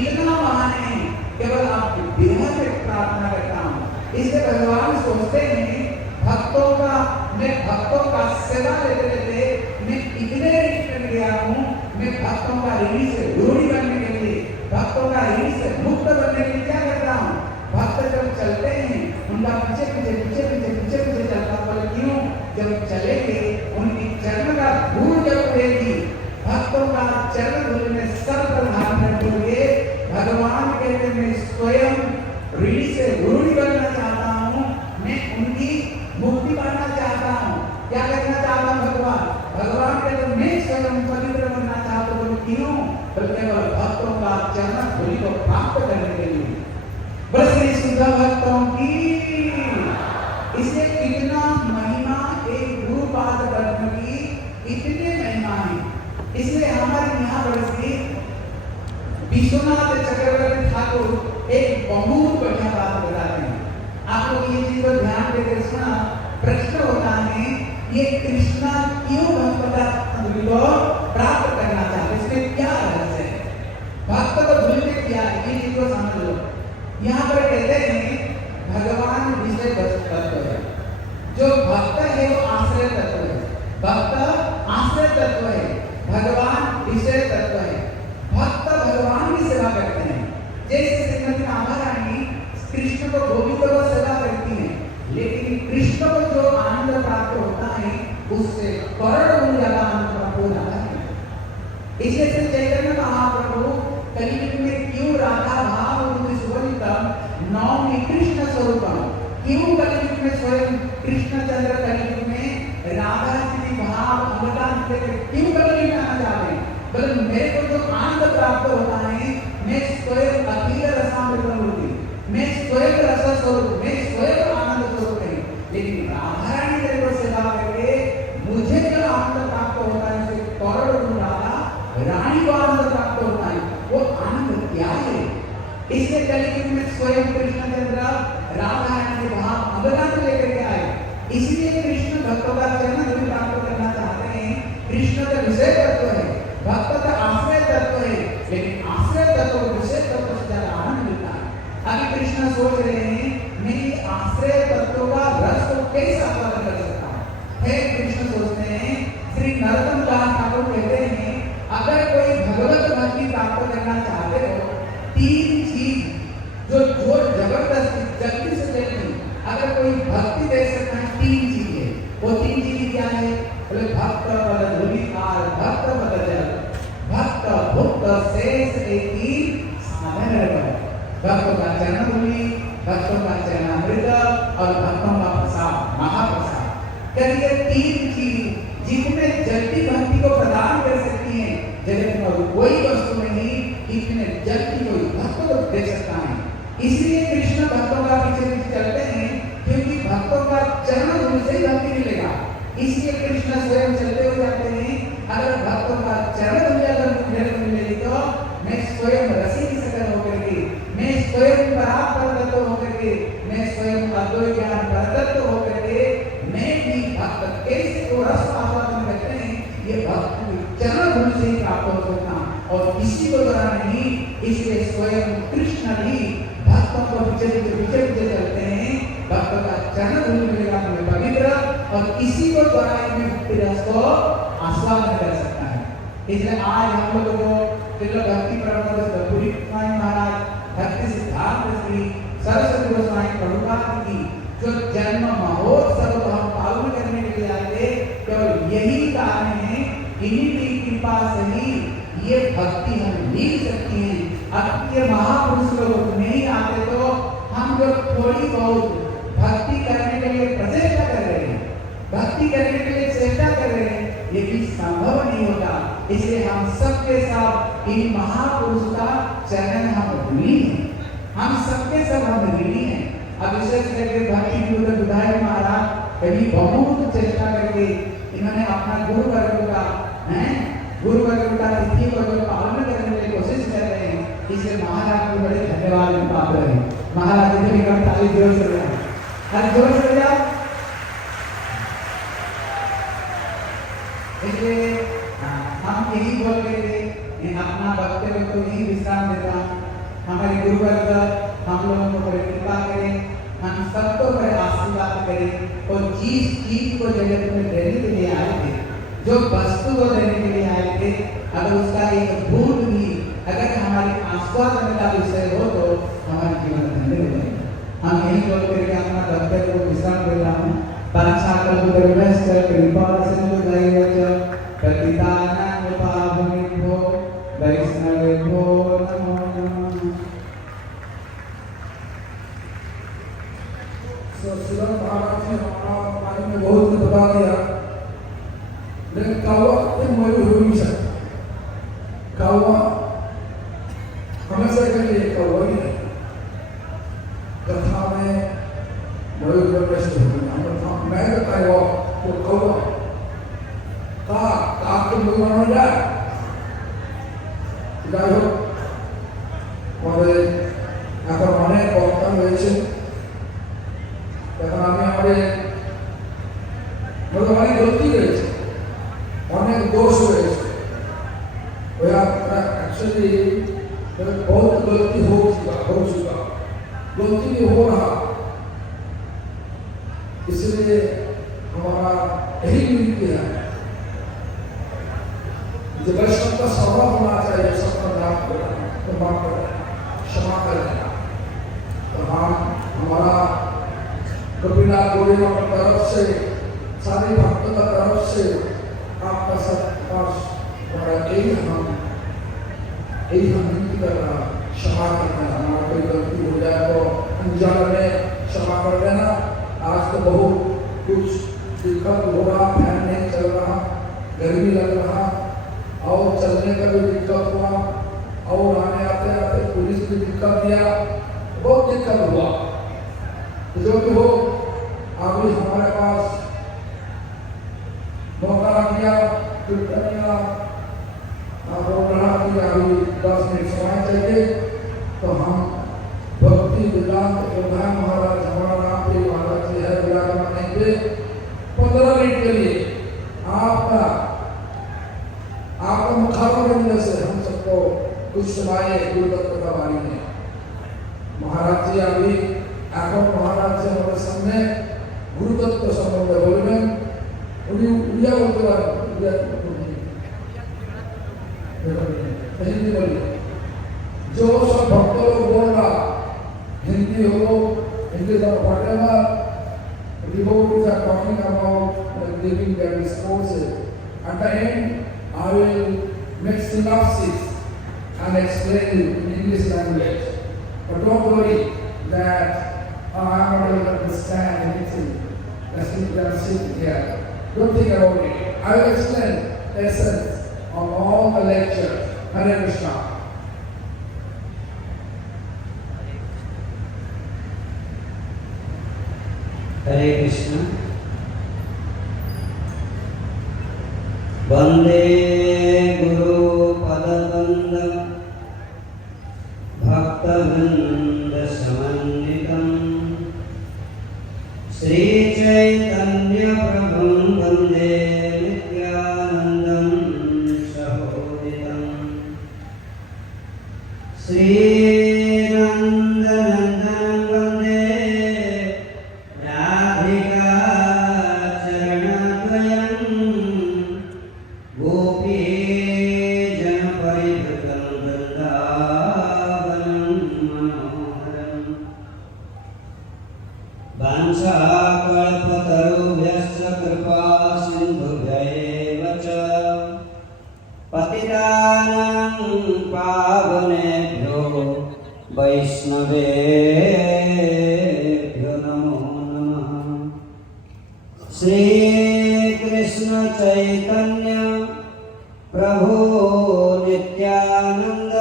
इतना महान है, केवल आपकी देह में प्रार्थना करता हूँ। इससे भगवान सोचते हैं भक्तों का, मैं भक्तों का सेवा लेते लेते मैं इतने ऋणी बन गया हूँ, मैं भक्तों का ऋणी से ऋणी बनने के लिए, भक्तों का ऋणी से मुक्त बनने के लिए क्या करता हूँ, भक्त जब चलते हैं उनका पीछे पीछे पीछे पीछे पीछे पीछे चलता हूँ। बोले क्यों, जब चलेंगे उनकी चरण का धूल जब उड़ेगी, भक्तों का चरण धूल में सब प्रधान रखोगे। भगवान कहते मैं स्वयं ऋणी से ऋणी बनना चाहता हूँ, मैं उनकी मुक्ति पाना चाहता हूँ। क्या करना चाहता हूँ भगवान कहते मैं स्वयं पवित्र बनना चाहता हूँ। क्यों, केवल भक्तों का चरण धूल को प्राप्त करने के लिए। बस ये शुद्ध भक्तों की इसे कितना महिमा, एक गुरुपाद पद्म की इतने महिमा है। इसलिए हमारे यहाँ बड़े विश्वनाथ चक्रवर्ती ठाकुर एक बहुत बढ़िया बात बताते हैं। आप लोग ये चीज को ध्यान देकर सुना। प्रश्न होता है ये कृष्णा क्यों भक्तता को प्राप्त करना चाहते, इसमें क्या रहस्य है, भक्त को धुल में क्या है, ये चीज को समझ लो। यहाँ पर कहते हैं भगवान विषय तत्व है, जो भक्त है वो आश्रय तत्व है, भक्त आश्रय तत्व है, भगवान विषय तत्व है। भक्त भगवान की सेवा करते हैं, जैसे श्रीमती राधा रानी कृष्ण को गोविंद को सेवा करती है, लेकिन कृष्ण को जो आनंद प्राप्त होता है उससे करोड़ गुना ज्यादा आनंद प्राप्त हो जाता है। इसलिए चैतन्य महाप्रभु कलियुग में क्यों राधा भाव नवमी कृष्ण स्वरूपम, क्यों कलियुग में स्वयं कृष्णचंद्र कलियुग लेकर क्यों गलती में आना चाहते हैं? बोले मेरे को जो आनंद प्राप्त होता है, मैं स्वयं अखिल रसामृतम होती, मैं स्वयं रस स्वरूप, मैं स्वयं आनंद स्वरूप है। लेकिन राधा रानी तेरे को सेवा करके मुझे जो आनंद प्राप्त होता है, उसे करोड़ गुण रानी को आनंद प्राप्त होता है, वो आनंद क्या है? इसलिए कलियुग में स्वयं कृष्णचंद्र राधा रानी के वहां अवदान लेकर के आए। इसलिए कृष्ण भक्तों का चरण धूलि प्राप्त करना चाहते हैं। कृष्ण का विषय तत्व है, भक्त का आश्रय तत्व है, लेकिन आश्रय तत्व विषय तत्व से ज्यादा आनंद मिलता है। अभी कृष्ण सोच रहे हैं मैं इस आश्रय तत्व का रस को कैसे आस्वादन कर सकता हूँ। हे कृष्ण सोचते हैं, श्री नरोत्तम दास ठाकुर कहते हैं अगर कोई भगवत भक्ति प्राप्त करना चाहते हो, तीन चीज जो जबरदस्ती जल्दी से जल्दी अगर कोई भक्ति दे सकता है, तीन चीज है। वो तीन चीज क्या है? बोले भक्त पद धूलिकार, भक्त पद जल, भक्त भुक्त शेष एकी साधन है। भक्तों का चरण धूलि, भक्तों का चरणामृत और भक्तों का प्रसाद, महाप्रसाद। ये तीन चीज जितने जल्दी भक्ति को प्रदान कर सकती है, जगत में कोई वस्तु नहीं इतने जल्दी कोई भक्त को दे सकता है। इसलिए कृष्ण भक्तों का पीछे पीछे चलते हैं, क्योंकि भक्तों का चरण धूलि से ही भक्ति मिलेगा। इसलिए कृष्ण स्वयं चलते हुए जाते हैं, अगर भक्तों का चरण धूलि अगर मिलेगी तो मैं स्वयं रसी की सकल होकर के, मैं स्वयं परात्पर तत्व होकर के, मैं स्वयं अद्वैत ज्ञान परतत्व होकर के, मैं भी भक्त कैसे वो रस आस्वादन करते हैं, ये भक्त चरण धूलि से ही प्राप्त हो सकता। और इसी को द्वारा नहीं, इसलिए स्वयं कृष्ण भी भक्तों को पीछे चलते हैं। भक्तों का चरण धूलि मिलेगा तुम्हें पवित्र, और इसी को द्वारा मुक्ति रस को आस्वादन कर सकता है। इसलिए आज हम लोगों को भक्ति प्रवर्तक पूरी गोस्वामी महाराज, भक्ति सिद्धांत श्री सरस्वती गोस्वामी प्रभुपाद की जो जन्म महोत्सव को हम पालन करने के लिए आए थे, केवल यही कारण है, इन्हीं की कृपा से ही ये भक्ति हम मिल सकती है। अब ये महापुरुष लोग नहीं आते तो हम लोग थोड़ी बहुत भक्ति करने के लिए प्रचेष्टा कर रहे हैं, भक्ति करने के लिए चेष्टा कर रहे हैं, लेकिन संभव नहीं होता। इसलिए हम सबके साथ इन महापुरुष का चरण हम ऋणी हैं, हम सबके सब हम ऋणी हैं। अब विशेष करके भक्ति विधायक महाराज कभी बहुत चेष्टा करके इन्होंने अपना गुरु वर्ग का तिथि को पालन करने की कोशिश कर रहे हैं। इसलिए महाराज को बड़े धन्यवाद पात्र हैं। महाराज जी ने कहा ताली जोर से बजाओ, अरे जोर से बजाओ। इसलिए हम यही बोल रहे थे, अपना वक्तव्य को यही विश्राम देता। हमारे गुरु वर्ग हम लोगों को बड़ी कृपा करें, हम सबको बड़े आशीर्वाद करें, और जिस चीज को जगत में देने के लिए आए थे, जो वस्तु को देने के लिए आए थे, अगर उसका एक बूंद भी अगर हमारी आस्वादन का विषय हो तो हमारे जीवन धन्य हो जाएगा। हम यही बोल करके अपना वक्तव्य को विश्राम दे रहा हूँ। वैष्णवेभ्यो नमो नमः। सुरत महाराज ने हमारे में बहुत बता दिया, लेकिन कौवा मयूर हो नहीं सकता। कौवा हमेशा के लिए कौवा ही नहीं, कथा में मयूर व्यस्त हो गया। मैं कहता वो कौवा के मयूर बना जाए যাই হোক, আমাদের এখন অনেক বক্তা হয়েছে, এখন আমি আমাদের অনেক গলতি রয়েছে, অনেক দোষ রয়েছে। एक्चुअली बहुत गलती हो चुका, गलती भी हो रहा। इसलिए हमारा यही विनती है जो वैष्णव का स्वभाव होना चाहिए, सबका दान करना, क्षमा करना। तो हम हमारा गोपीनाथ गोविंद की तरफ से, सारे भक्तों की तरफ से आपका सबका यही हम विनती कर रहा, क्षमा करना। हमारा कोई गलती हो जाए तो अनजान में क्षमा कर देना। आज तो बहुत कुछ दिक्कत हो रहा, फैन नहीं चल रहा, गर्मी लग रहा और चलने का भी दिक्कत हुआ और आने आते आते पुलिस भी दिक्कत दिया, बहुत दिक्कत हुआ। तो जो भी हो, अभी हमारे पास मौका दिया, कीर्तनिया बोल रहा कि अभी 10 मिनट समय चाहिए, तो हम भक्ति वेदांत प्रधान महाराज हमारा नाम पे महाराज जी है विराजमान नहीं 15 मिनट के लिए आपका मुखारविंद से हम सबको कुछ सुनाए गुरुदत्त का वाणी में। महाराज जी अभी এখন महाराज जी हमारे सामने गुरुदत्त সম্বন্ধে বলবেন। উনি উড়িয়া বলতে পারেন, উড়িয়া हिंदी बोलिए। जो सब भक्त लोग बोल रहा हिंदी हो, English or whatever, devotees are talking about giving their responses. At the end, I will make synopsis and explain it in English language. But don't worry that I am not able to understand anything. Let's sit here. Don't think about it. I will explain the essence of all the lectures. Hare Krishna. हरे कृष्ण। वंदे गुरु पदबंद भक्तवृंद समन्वितं श्री चैतन्य प्रभुं वंदे नित्यानंदं सहोदितं श्री कल्पतरुभ्यश्च कृपा सिन्धुभ्यैव च पतितानां पावनेभ्यो वैष्णवेभ्यो नमो नमः। श्री कृष्ण चैतन्य प्रभु नित्यानंद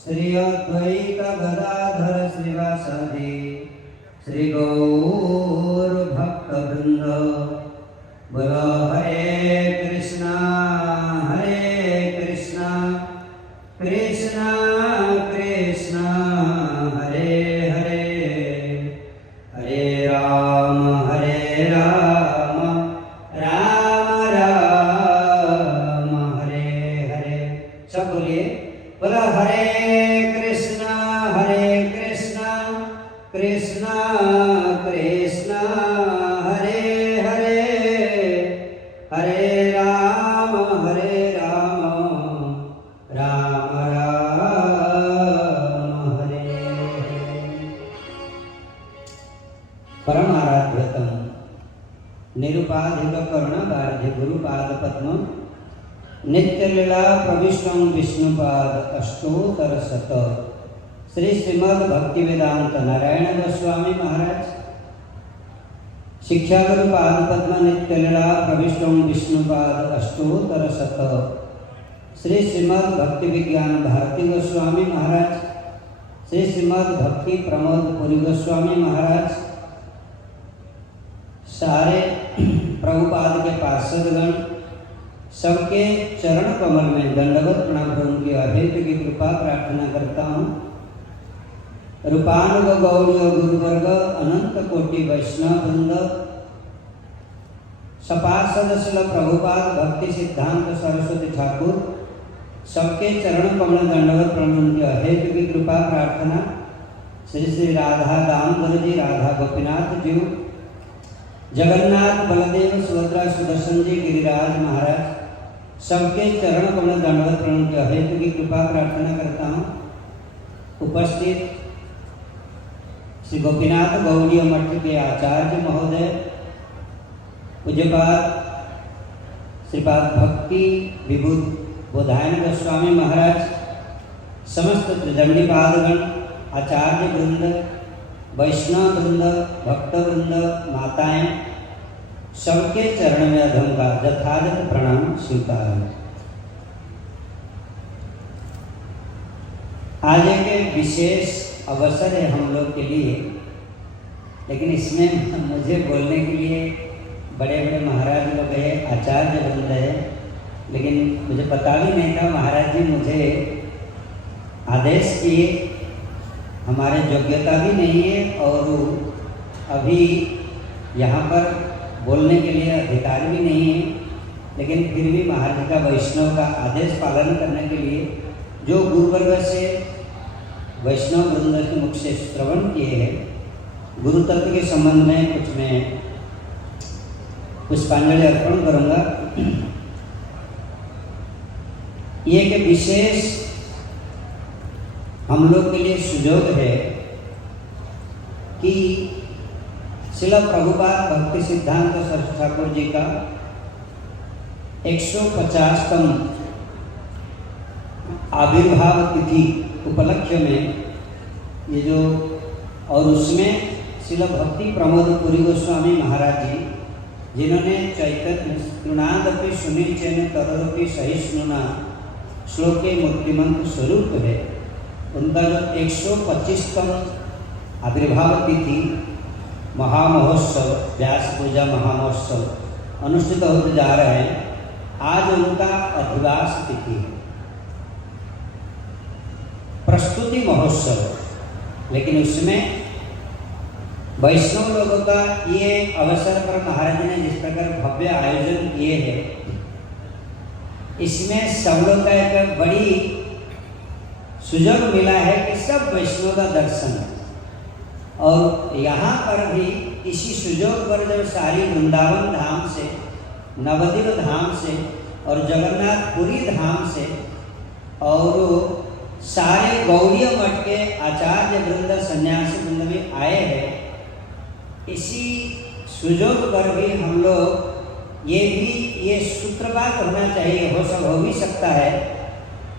श्री अद्वैत गदाधर श्रीवासादि श्री गौर भक्त वृंद। बोलो हरे कृष्णा कृष्णा कृष्णा हरे हरे, हरे राम राम राम हरे हरे। सब बोलिए, बोलो हरे कृष्णा कृष्णा कृष्णा हरे हरे, हरे राम राम राम हरे हरे। परम आराध्यतम निरुपाधिक करुणाबाध्य गुरुपाद पद्म नित्यलीला प्रविष्टं विष्णुपाद अष्टोत्तर शत श्री श्रीमद् भक्ति वेदांत नारायण गोस्वामी महाराज शिक्षा गुरु पाद पद्म नित्यलीला प्रविष्टं विष्णुपाद अष्टोत्तर शत श्री श्रीमद् भक्ति विज्ञान भारती गोस्वामी महाराज श्री श्रीमद् भक्ति प्रमोद पुरी गोस्वामी महाराज सारे प्रभुपाद के पार्षदगण सबके चरण कमल में दंडवत प्रणाम कर उनकी अभेद की कृपा प्रार्थना करता हूँ। रूपानुग गौड़ीय गुरुवर्ग अनंत कोटि वैष्णव वृंद सपार्षद श्रील प्रभुपाद भक्ति सिद्धांत सरस्वती ठाकुर सबके चरण कमल दंडवत प्रणाम उनकी अभेद की कृपा प्रार्थना। श्री श्री राधा दामोदर जी, राधा गोपीनाथ जी, जगन्नाथ बलदेव सुभद्रा सुदर्शन जी, गिरिराज महाराज सबके चरण कमल दंडवत प्रणाम के अभेद की कृपा प्रार्थना करता हूँ। उपस्थित श्री गोपीनाथ गौड़ीय मठ के आचार्य महोदय पूज्यपाद श्रीपाद भक्ति विभूत बोधायन गोस्वामी महाराज, समस्त त्रिदंडी पादगण, आचार्य वृंद, वैष्णव वृंद, भक्त वृंद, माताएं, सबके चरण में अधम का यथार्थ प्रणाम स्वीकार है। आज एक विशेष अवसर है हम लोग के लिए, लेकिन इसमें मुझे बोलने के लिए बड़े बड़े महाराज लोग है, आचार्य वृंद है, लेकिन मुझे पता भी नहीं था। महाराज जी मुझे आदेश किए, हमारे योग्यता भी नहीं है और अभी यहाँ पर बोलने के लिए अधिकार भी नहीं है, लेकिन फिर भी महाराज जी का वैष्णव का आदेश पालन करने के लिए जो गुरुवर्ग से वैष्णव वृंद के मुख से श्रवण किए हैं, गुरु तत्व के संबंध में कुछ मैं पुष्पांजलि अर्पण करूँगा। ये एक विशेष हम लोग के लिए सुयोग है कि श्रील प्रभुपाद भक्ति सिद्धांत सरस्वती ठाकुर जी का 150तम आविर्भाव तिथि उपलक्ष्य में ये जो, और उसमें श्रील भक्ति प्रमोद पुरी गोस्वामी महाराज जी जिन्होंने चैतन्य तृणादपि सुनील चैन तरदपि सहिष्णुना श्लोके मूर्तिमंत स्वरूप है, उनका जो 125तम आविर्भाव तिथि महामहोत्सव, व्यास पूजा महामहोत्सव अनुष्ठित होते जा रहे हैं। आज उनका अधिवास तिथि है, प्रस्तुति महोत्सव, लेकिन उसमें वैष्णव लोगों का ये अवसर पर महाराज ने जिस प्रकार भव्य आयोजन किए हैं, इसमें सब लोग का एक बड़ी सुयोग मिला है कि सब वैष्णव का दर्शन। और यहाँ पर भी इसी सुयोग पर जब सारी वृंदावन धाम से, नवद्वीप धाम से और जगन्नाथपुरी धाम से और सारे गौड़ीय मठ के आचार्य वृंद सन्यासी वृंद भी आए हैं, इसी सुयोग पर भी हम लोग ये सूत्रपात होना चाहिए, हो भी सकता है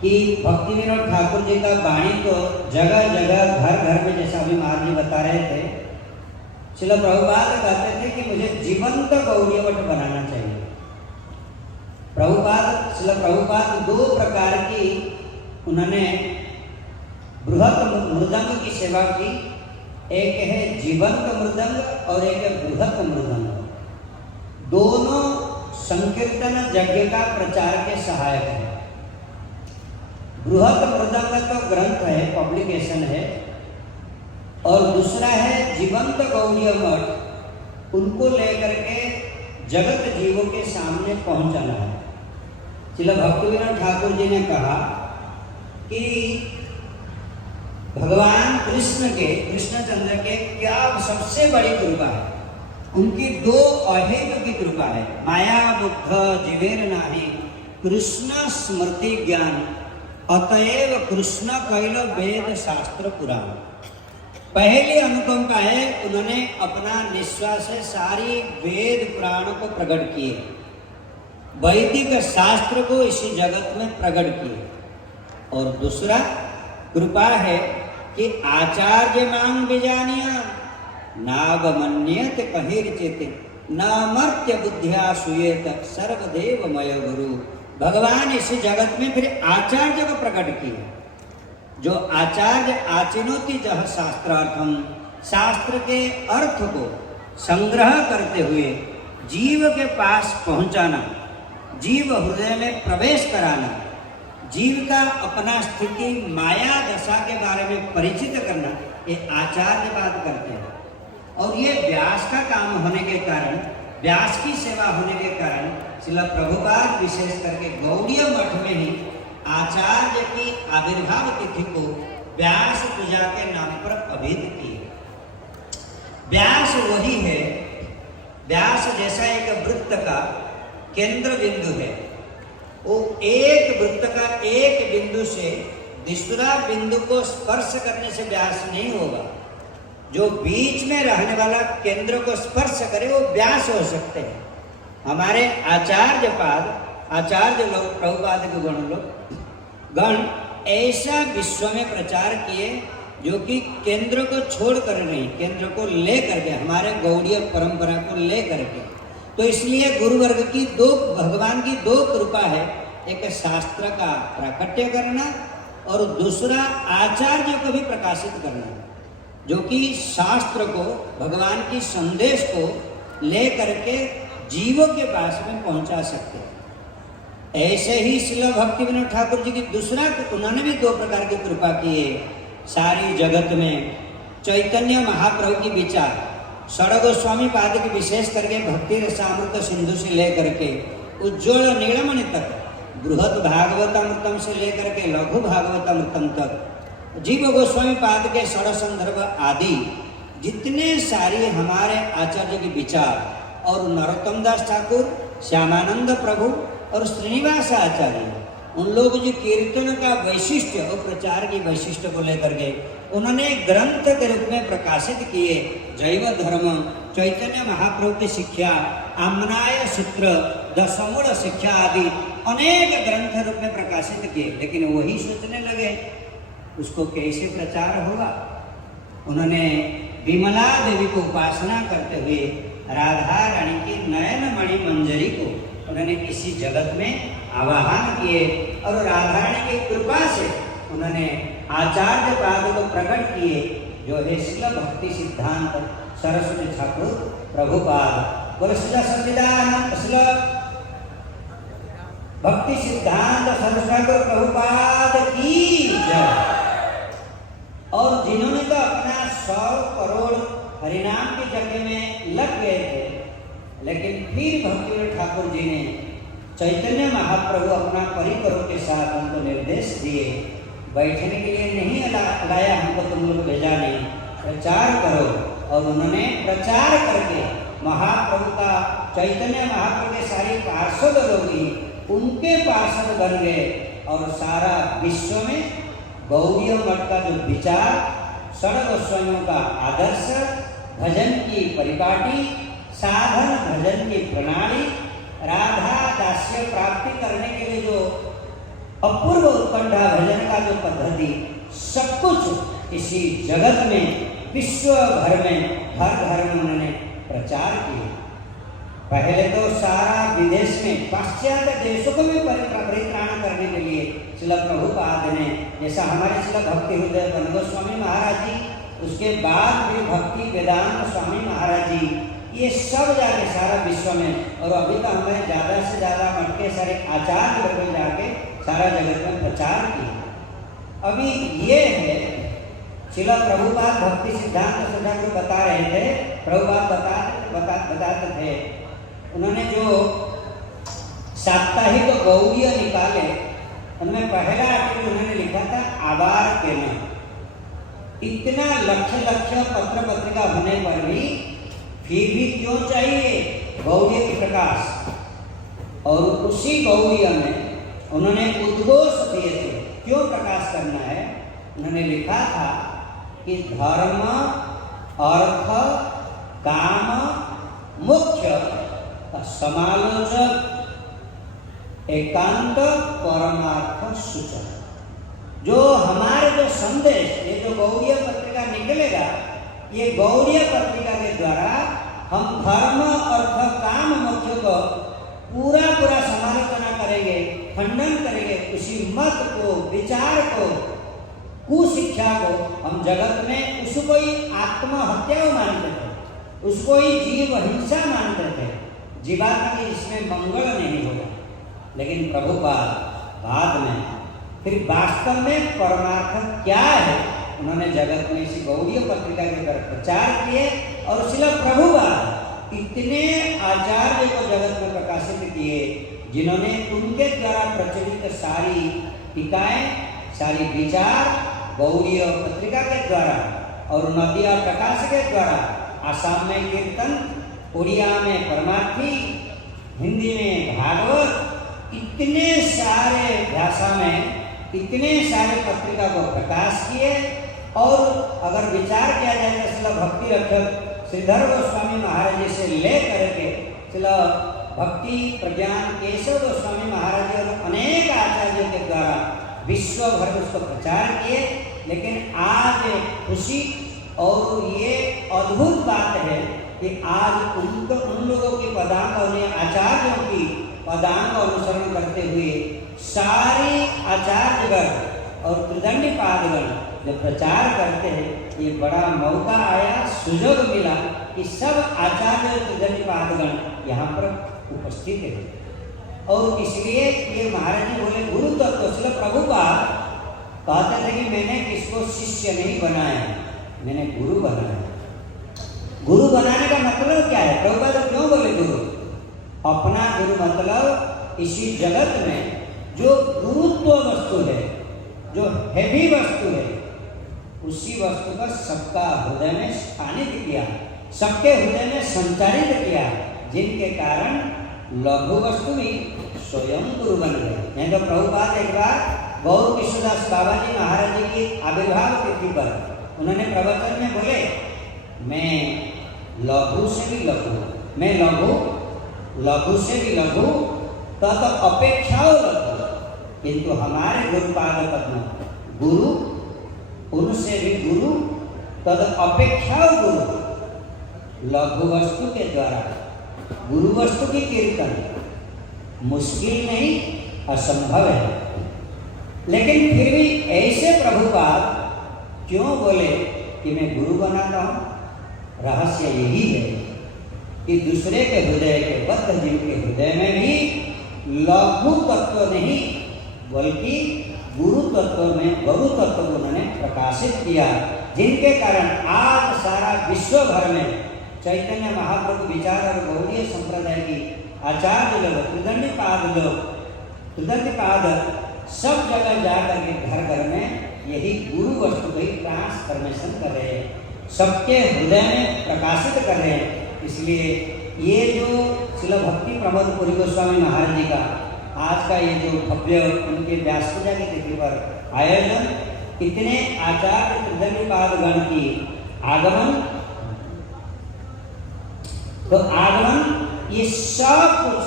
कि भक्ति विनोद ठाकुर जी का वाणी को जगह जगह घर घर में, जैसा अभी महाराज जी बता रहे थे, श्रील प्रभुपाद कहते थे कि मुझे जीवंत गौड़ीय मठ बनाना चाहिए। श्रील प्रभुपाद 2 प्रकार की उन्होंने बृहत मृदंग की सेवा की, एक है जीवंत मृदंग और एक है बृहत मृदंग। दोनों संकीर्तन यज्ञ का प्रचार के सहायक है। बृहत मृदंग तो ग्रंथ है, पब्लिकेशन है, और दूसरा है जीवंत गौड़ीय मठ, उनको लेकर के जगत जीवों के सामने पहुंचाना है। श्रील भक्तिविनोद ठाकुर जी ने कहा कि भगवान कृष्णचंद्र के क्या सबसे बड़ी कृपा है, उनकी 2 अहेतु की कृपा है। माया बुद्ध जीवेर नाही कृष्ण स्मृति ज्ञान, अतएव कृष्ण कैल वेद शास्त्र पुराण। पहली अनुकंपा है, उन्होंने अपना निश्वास से सारी वेद पुराण को प्रकट किए, वैदिक शास्त्र को इसी जगत में प्रकट किए। और दूसरा कृपा है कि आचार्य मांग बिजानिया नावमन्यत कहिर्चित नामर्त्य बुद्धिया सुयेत सर्वदेव मय गुरु। भगवान इस जगत में फिर आचार्य को प्रकट किए, जो आचार्य आचिनोति जह शास्त्रार्थम, शास्त्र के अर्थ को संग्रह करते हुए जीव के पास पहुंचाना, जीव हृदय में प्रवेश कराना, जीव का अपना स्थिति माया दशा के बारे में परिचित करना, ये आचार्य बात करते हैं। और ये व्यास का काम होने के कारण, व्यास की सेवा होने के कारण श्रील प्रभुपाद विशेष करके गौड़ीय मठ में ही आचार्य की आविर्भाव तिथि को व्यास पूजा के नाम पर अभिहित किए। व्यास वही है, व्यास जैसा एक वृत्त का केंद्र बिंदु है, वो एक वृत्त का एक बिंदु से दूसरा बिंदु को स्पर्श करने से व्यास नहीं होगा। जो बीच में रहने वाला केंद्र को स्पर्श करे वो व्यास हो सकते हैं। हमारे आचार्य लोग, प्रभुपाद के गण ऐसा विश्व में प्रचार किए जो कि केंद्र को छोड़ कर नहीं, केंद्र को ले करके, हमारे गौड़ीय परंपरा को ले करके। तो इसलिए गुरु वर्ग की भगवान की दो कृपा है, एक शास्त्र का प्राकट्य करना और दूसरा आचार्य को भी प्रकाशित करना, जो कि शास्त्र को, भगवान की संदेश को ले करके जीवों के पास में पहुंचा सकते हैं। ऐसे ही श्रील भक्ति विनोद ठाकुर जी की दूसरा, उन्होंने भी दो प्रकार की कृपा की है सारी जगत में। चैतन्य महाप्रभु की विचार, षड गोस्वामी पाद की विशेष करके भक्ति रसामृत सिंधु से लेकर के उज्ज्वल नीलमणि तक, बृहद भागवतामृतम से लेकर के लघु भागवतामृतम तक, जीव गोस्वामी पाद के षड संदर्भ आदि जितने सारे हमारे आचार्य के विचार, और नरोत्तम दास ठाकुर, श्यामानंद प्रभु और श्रीनिवास आचार्य, उन लोग जो कीर्तन का वैशिष्ट्य और प्रचार की वैशिष्ट्य को लेकर के उन्होंने ग्रंथ के रूप में प्रकाशित किए। जैव धर्म, चैतन्य महाप्रभु की शिक्षा, आम्नाय सूत्र, दशमूल शिक्षा आदि अनेक ग्रंथ रूप में प्रकाशित किए। लेकिन वही सोचने लगे उसको कैसे प्रचार होगा। उन्होंने विमला देवी को उपासना करते हुए राधा रानी की नयन मणि मंजरी को उन्होंने इसी जगत में आवाहन किए, और राधा रानी की कृपा से उन्होंने आचार्य पाद को प्रकट किए, जो है श्रील भक्ति सिद्धांत सरस्वती ठाकुर प्रभुपाद। बोलो श्रील सच्चिदानंद श्रील भक्ति सिद्धांत सरस्वती ठाकुर प्रभुपाद की जय। और जिन्होंने तो अपना 100 करोड़ हरिनाम की जगह में लग गए थे, लेकिन फिर भक्ति विनोद ठाकुर जी ने चैतन्य महाप्रभु अपना परिकरों के साथ उनको निर्देश दिए, बैठने के लिए नहीं लाया हमको, तुम लोग भेजा नहीं, प्रचार करो। और उन्होंने प्रचार करके महाप्रभु का, चैतन्य महाप्रभु के सारे पार्षद लोग ही उनके पार्षद बन गए, और सारा विश्व में गौड़ीय मठ का जो विचार, षड गोस्वामियों का आदर्श, भजन की परिपाटी, साधन भजन की प्रणाली, राधा दास्य प्राप्ति करने के लिए जो अपूर्व उत्कंठा भजन का जो पद्धति, सब कुछ इसी जगत में, विश्व भर में, हर घर में उन्होंने प्रचार किया। पहले तो सारा विदेश में, पाश्चात्य देशों को भी परित्राण करने के लिए श्रील प्रभुपाद ने, जैसा हमारे श्रील भक्ति हृदय बन गोस्वामी महाराज जी, उसके बाद भी भक्ति वेदांत स्वामी महाराज जी, ये सब जाके सारा विश्व में, और अभी तो हमें ज़्यादा से ज़्यादा मठ के सारे आचार्य लोग जाके सारा जगत में प्रचार किया। अभी ये है श्रील प्रभुपाद भक्ति सिद्धांत सरस्वती को बता रहे थे, प्रभुपाद बताते थे, उन्होंने जो साप्ताहिक गौड़ीय निकाले, उनमें पहला आर्टिकल उन्होंने लिखा था आवार के नाम। इतना लक्ष्य पत्र पत्रिका होने पर भी फिर भी क्यों चाहिए गौड़ीय की प्रकाश। और उसी गौड़ीय में उन्होंने उद्घोष दिए थे क्यों प्रकाश करना है। उन्होंने लिखा था कि धर्म, अर्थ, काम, मोक्ष का समालोचक, एकांत परमार्थ सूचक। जो हमारे जो संदेश, ये जो गौड़ीय पत्रिका निकलेगा, ये गौड़ीय पत्रिका के द्वारा हम धर्म, अर्थ, काम, मोक्ष को पूरा समालोचना करेंगे, खंडन करेंगे। उसी मत को, विचार को, कुशिक्षा को हम जगत में उसको ही आत्महत्या मानते थे, उसको ही जीव हिंसा मानते थे, जीवात्मा की इसमें मंगल नहीं होगा। लेकिन प्रभुपाद बाद में फिर वास्तव में परमार्थ क्या है, उन्होंने जगत में इसी गौड़ीय पत्रिका के द्वारा प्रचार किए। और श्रील प्रभुपाद इतने आचार्य को जगत में प्रकाशित किए, जिन्होंने उनके द्वारा प्रचलित सारी टीकाएं, सारी विचार गौड़ीय पत्रिका के द्वारा और नदिया प्रकाश के द्वारा, आसाम में कीर्तन, उड़िया में परमार्थी, हिंदी में भागवत, इतने सारे भाषा में इतने सारे पत्रिका को प्रकाश किए। और अगर विचार किया जाए तो श्रील भक्ति रक्षक श्रीधर गोस्वामी महाराज जी से लेकर के श्रील भक्ति प्रज्ञान केशव गोस्वामी महाराज जी और अनेक आचार्यों के द्वारा विश्व भर में उसको प्रचार किए। लेकिन आज खुशी और ये अद्भुत बात है कि आज उन लोगों की पदांक और आचार्यों की पदांक का अनुसरण करते हुए सारी आचार्यगण और त्रिदंडी पादगण जो प्रचार करते हैं, ये बड़ा मौका आया, सुयोग मिला कि सब आचार्य और त्रिदंडी पादगण यहाँ पर उपस्थित है। और इसलिए ये महाराज जी बोले गुरु तत्व श्रील प्रभुपाद कहते थे कि मैंने किसको शिष्य नहीं बनाया, मैंने गुरु बनाया। गुरु बनाने का मतलब क्या है? प्रभुपाद क्यों बोले गुरु? अपना गुरु मतलब इसी जगत में जो गुरुत्व वस्तु है, जो हैवी वस्तु है, उसी वस्तु का सबका हृदय में स्थानित किया, सबके हृदय में संचारित किया, जिनके कारण लघु वस्तु भी स्वयं गुरु बन गए। नहीं तो प्रभुपाद एक बार गौर किशोरदास बाबा जी महाराज जी की आविर्भाव तिथि पर उन्होंने प्रवचन में बोले, मैं लघु से भी लघु, मैं लघु से भी लघु तद अपेक्षाओं लघु, किंतु हमारे गुरुपाद पद्म गुरु उनसे भी गुरु तद अपेक्षाओं गुरु। लघु वस्तु के द्वारा गुरु वस्तु की कीर्तन मुश्किल नहीं, असंभव है। लेकिन फिर भी ऐसे प्रभुपाद क्यों बोले कि मैं गुरु बनाता हूँ? रहस्य यही है कि दूसरे के हृदय के बद्ध जीव के हृदय में भी लघु तत्व नहीं बल्कि गुरु तत्व में गुरु तत्व को उन्होंने प्रकाशित किया, जिनके कारण आज सारा विश्व भर में चैतन्य महाप्रभु विचार और गौड़ीय संप्रदाय की आचार्य लोग, त्रिदंडी पाद सब जगह जा करके घर घर में यही गुरु वस्तु को ट्रांसफॉर्मेशन कर रहे हैं, सबके हृदय में प्रकाशित कर रहे हैं। इसलिए ये जो श्रील भक्ति प्रमोद पुरी गोस्वामी महाराज जी का आज का ये जो भव्य उनके व्यास पूजा की तिथि पर आयोजन, इतने आचार्य त्रिदंडी पादगण की आगमन, तो आगमन ये सब कुछ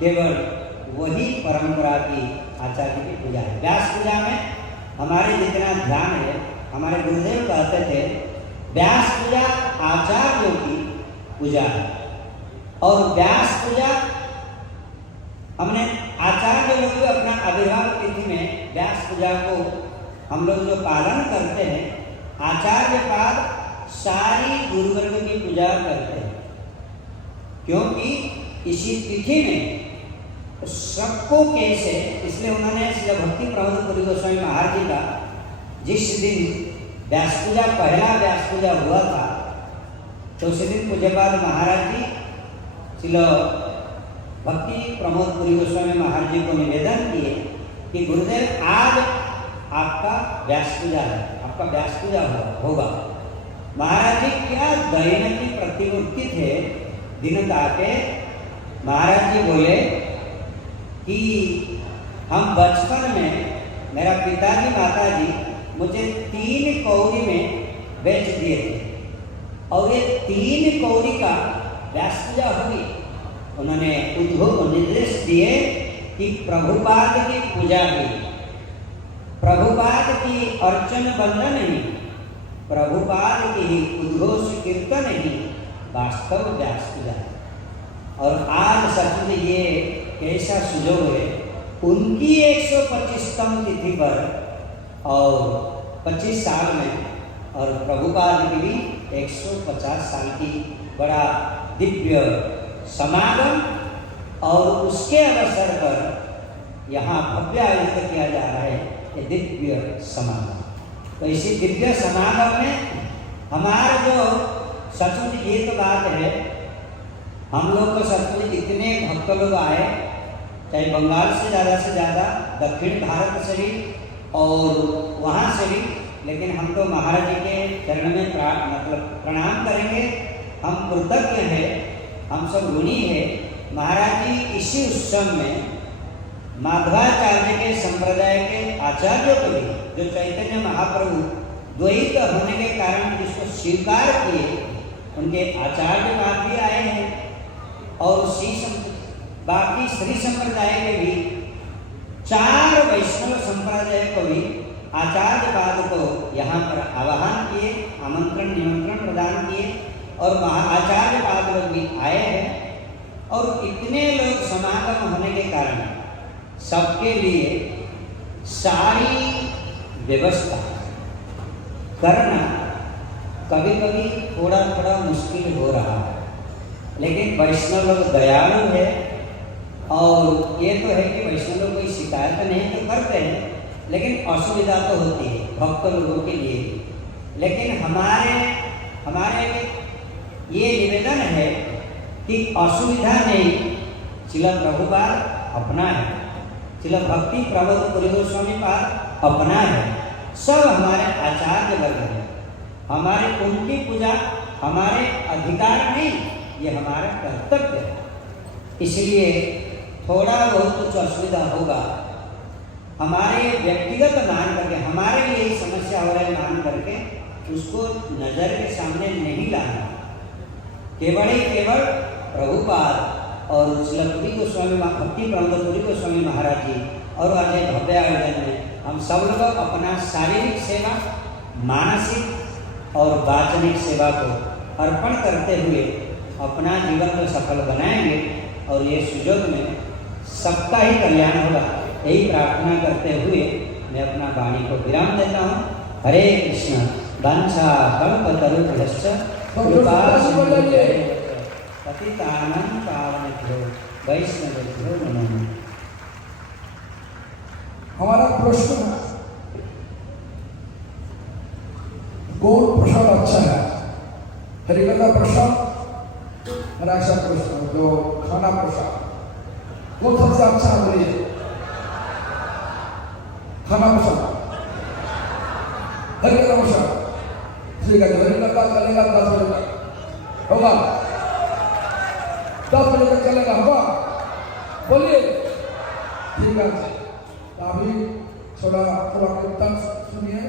केवल वही परंपरा की आचार्य की पूजा है। व्यास पूजा में हमारे जितना ध्यान है, हमारे गुरुदेव कहते थे व्यास पूजा आचार्यों की पूजा है, और व्यास पूजा हमने आचार्य लोग भी अपना आविर्भाव तिथि में व्यास पूजा को हम लोग जो पालन करते हैं, आचार्य पाद सारी गुरुवर्ग की पूजा करते हैं, क्योंकि इसी तिथि में सबको कैसे, इसलिए उन्होंने श्री भक्ति प्रमोद पुरी गोस्वामी महाराज जी का जिस दिन व्यास पूजा पहला व्यास पूजा हुआ था, तो उसी दिन पूज्यपाद महाराज जी श्री भक्ति प्रमोद पुरी गोस्वामी महाराज जी को निवेदन किए कि गुरुदेव आज आपका व्यास पूजा है, आपका व्यास पूजा होगा। महाराज जी क्या दैनिक प्रतिवृत्ति थे दिनता के। महाराज जी बोले कि हम बचपन में मेरा पिताजी माताजी मुझे 3 कौड़ी में बेच दिए थे, और ये 3 कौड़ी का व्यास पूजा हुई। उन्होंने उद्धव को निर्देश दिए कि प्रभुपाद की पूजा की, प्रभुपाद की अर्चन वंदन ही, प्रभुपाद की ही उद्घोष कीर्तन ही वास्तव व्यास पूजा है। और आज सच में ये कैसा सुजोग है, उनकी 125तम तिथि पर और 25 साल में, और प्रभुपाद की भी 150 साल की बड़ा दिव्य समागम, और उसके अवसर पर यहाँ भव्य आयोजित किया जा रहा है ये दिव्य समागम। तो इसी दिव्य समागम में हमारा जो सचमुच ये तो बात है, हम लोग को सचमुच इतने भक्त लोग आए, चाहे बंगाल से ज़्यादा दक्षिण भारत से भी और वहाँ से भी, लेकिन हम तो महाराज जी के चरण में प्रणाम करेंगे। हम कृतज्ञ हैं, हम सब ऋणी है। महाराज जी इसी उत्सव में माधवाचार्य के संप्रदाय के आचार्यों को भी, जो चैतन्य महाप्रभु द्वैत होने के कारण जिसको स्वीकार किए, उनके आचार्य बात भी आए हैं, और बाकी श्री संप्रदाय के भी 4 वैष्णव संप्रदाय को भी आचार्य पाद को यहाँ पर आवाहन किए, आमंत्रण निमंत्रण प्रदान किए, और आचार्य पाद लोग भी आए हैं, और इतने लोग समागम होने के कारण सबके लिए सारी व्यवस्था करना कभी कभी थोड़ा थोड़ा मुश्किल हो रहा है। लेकिन वैष्णव लोग दयालु है, और ये तो है कि वैष्णव लोग कोई शिकायत नहीं तो करते हैं, लेकिन असुविधा तो होती है भक्त लोगों के लिए भी। लेकिन हमारे ये निवेदन है कि असुविधा नहीं, शिला प्रभुपाद अपना है, शिला भक्ति प्रबोध पुरी गोस्वामी पाद अपना है, सब हमारे आचार्य वर्ग हैं। हमारे उनकी पूजा हमारे अधिकार नहीं, ये हमारा कर्तव्य है। इसलिए थोड़ा बहुत कुछ असुविधा होगा, हमारे व्यक्तिगत मान करके, हमारे लिए ही समस्या हो रहा है मान करके उसको नजर के सामने नहीं लाना। केवल प्रभुपाद और शिलपुरी गोस्वामी भक्ति प्रबोध पुरी गोस्वामी महाराज जी और अजय भव्य आयोजन में हम सब लोग अपना शारीरिक सेवा, मानसिक और वाचनिक सेवा को अर्पण करते हुए अपना जीवन को सफल बनाएंगे, और ये सुजोग में सबका ही कल्याण होगा, यही प्रार्थना करते हुए मैं अपना वाणी को विराम देता हूँ। हरे कृष्ण। वंशा कल्पतरुभ्यश्च कृपा पतितानां पावनेभ्यो वैष्णवेभ्यो नमो नमः। हमारा प्रश्न है, गौर प्रसाद अच्छा है, हरिकथा प्रसाद मेरा ऐसा प्रश्न जो खाना प्रसाद वो सबसे अच्छा बोलिए, खाना प्रसाद हरिकथा प्रसाद। ठीक है, हरिकथा चलेगा 10 बजे तक, होगा 10 बजे तक चलेगा, होगा, बोलिए। ठीक है, अभी थोड़ा कीर्तन सुनिए,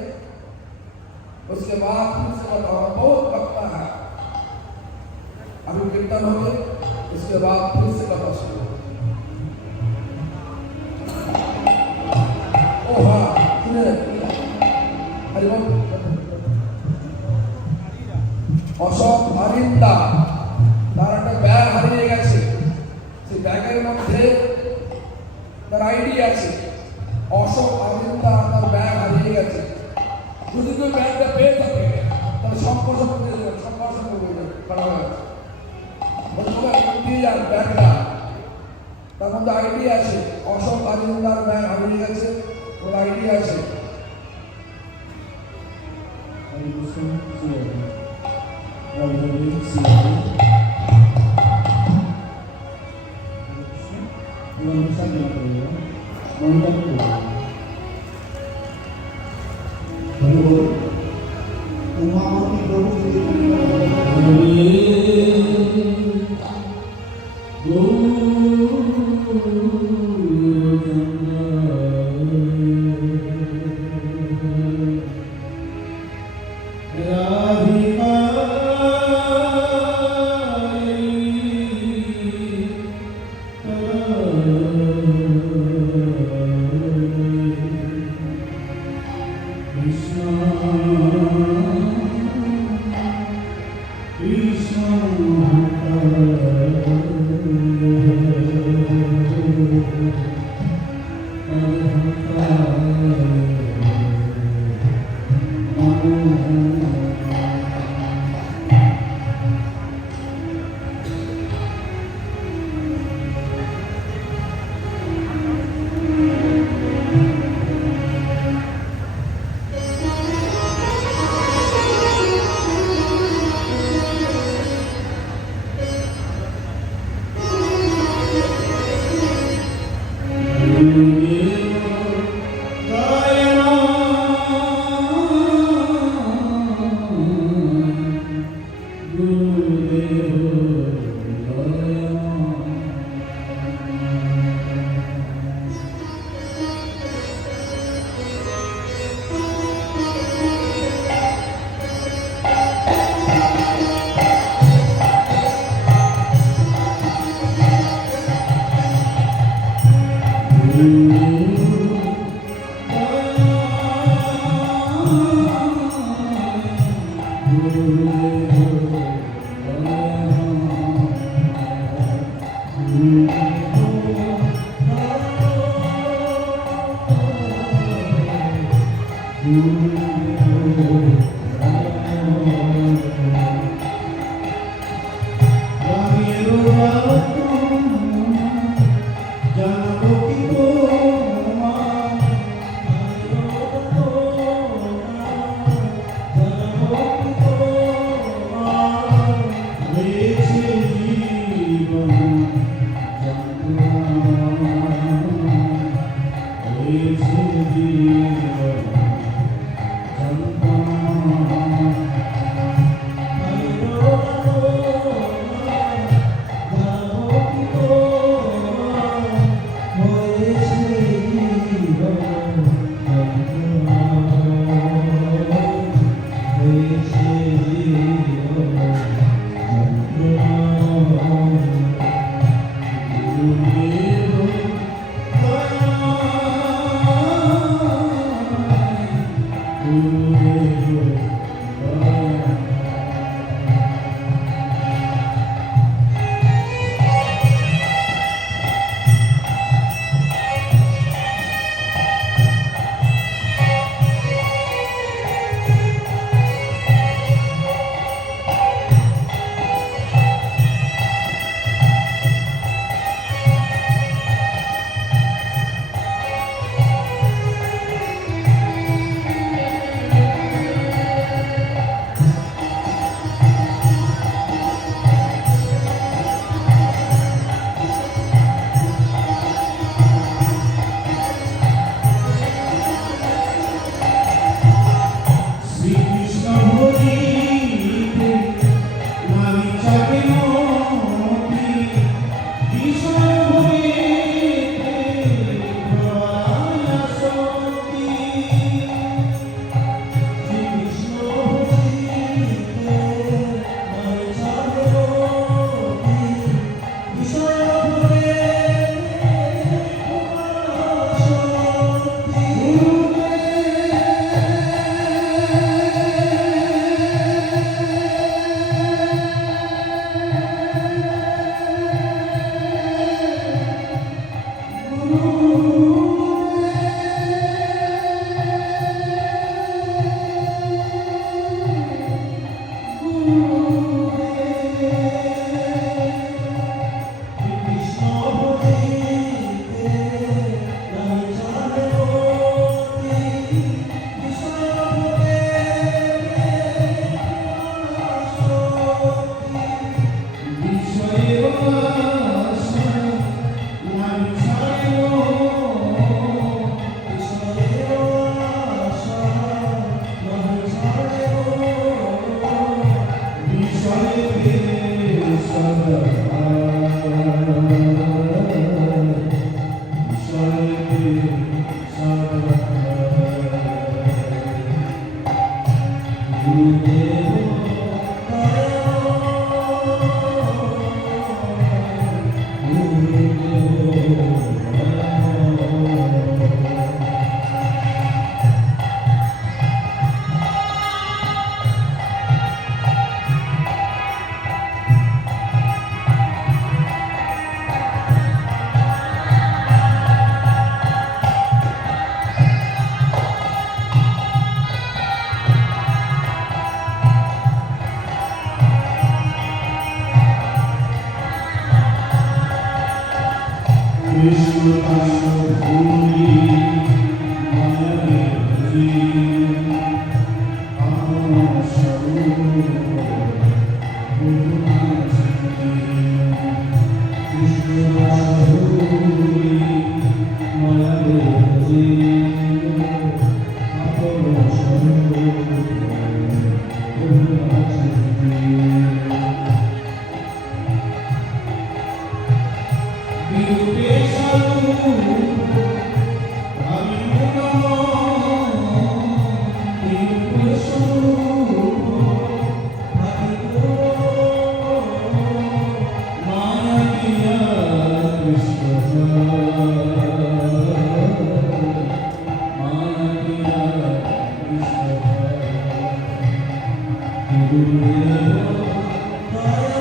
उसके बाद फिर से बताओ, बहुत लगता है। अभी कीर्तन हो गए, उसके बाद फिर से कथा सुनो। ओ हाँ, सुने हरिओम। অশোক অরিন্দা তার একটা ব্যাগ হারিয়ে গেছে, সেই ব্যাগের মধ্যে তার আইডি আছে। অশোক অরিন্দা তার ব্যাগ হারিয়ে গেছে, যদি কেউ ব্যাগটা পেয়ে থাকে তাহলে সম্পর্ক করে দেবে, সম্পর্ক করে করা হয়েছে। দিয়ে যান ব্যাগটা, তার মধ্যে আইডি আছে, অশোক অরিন্দার ব্যাগ হারিয়ে গেছে, ওর আইডি আছে। Hare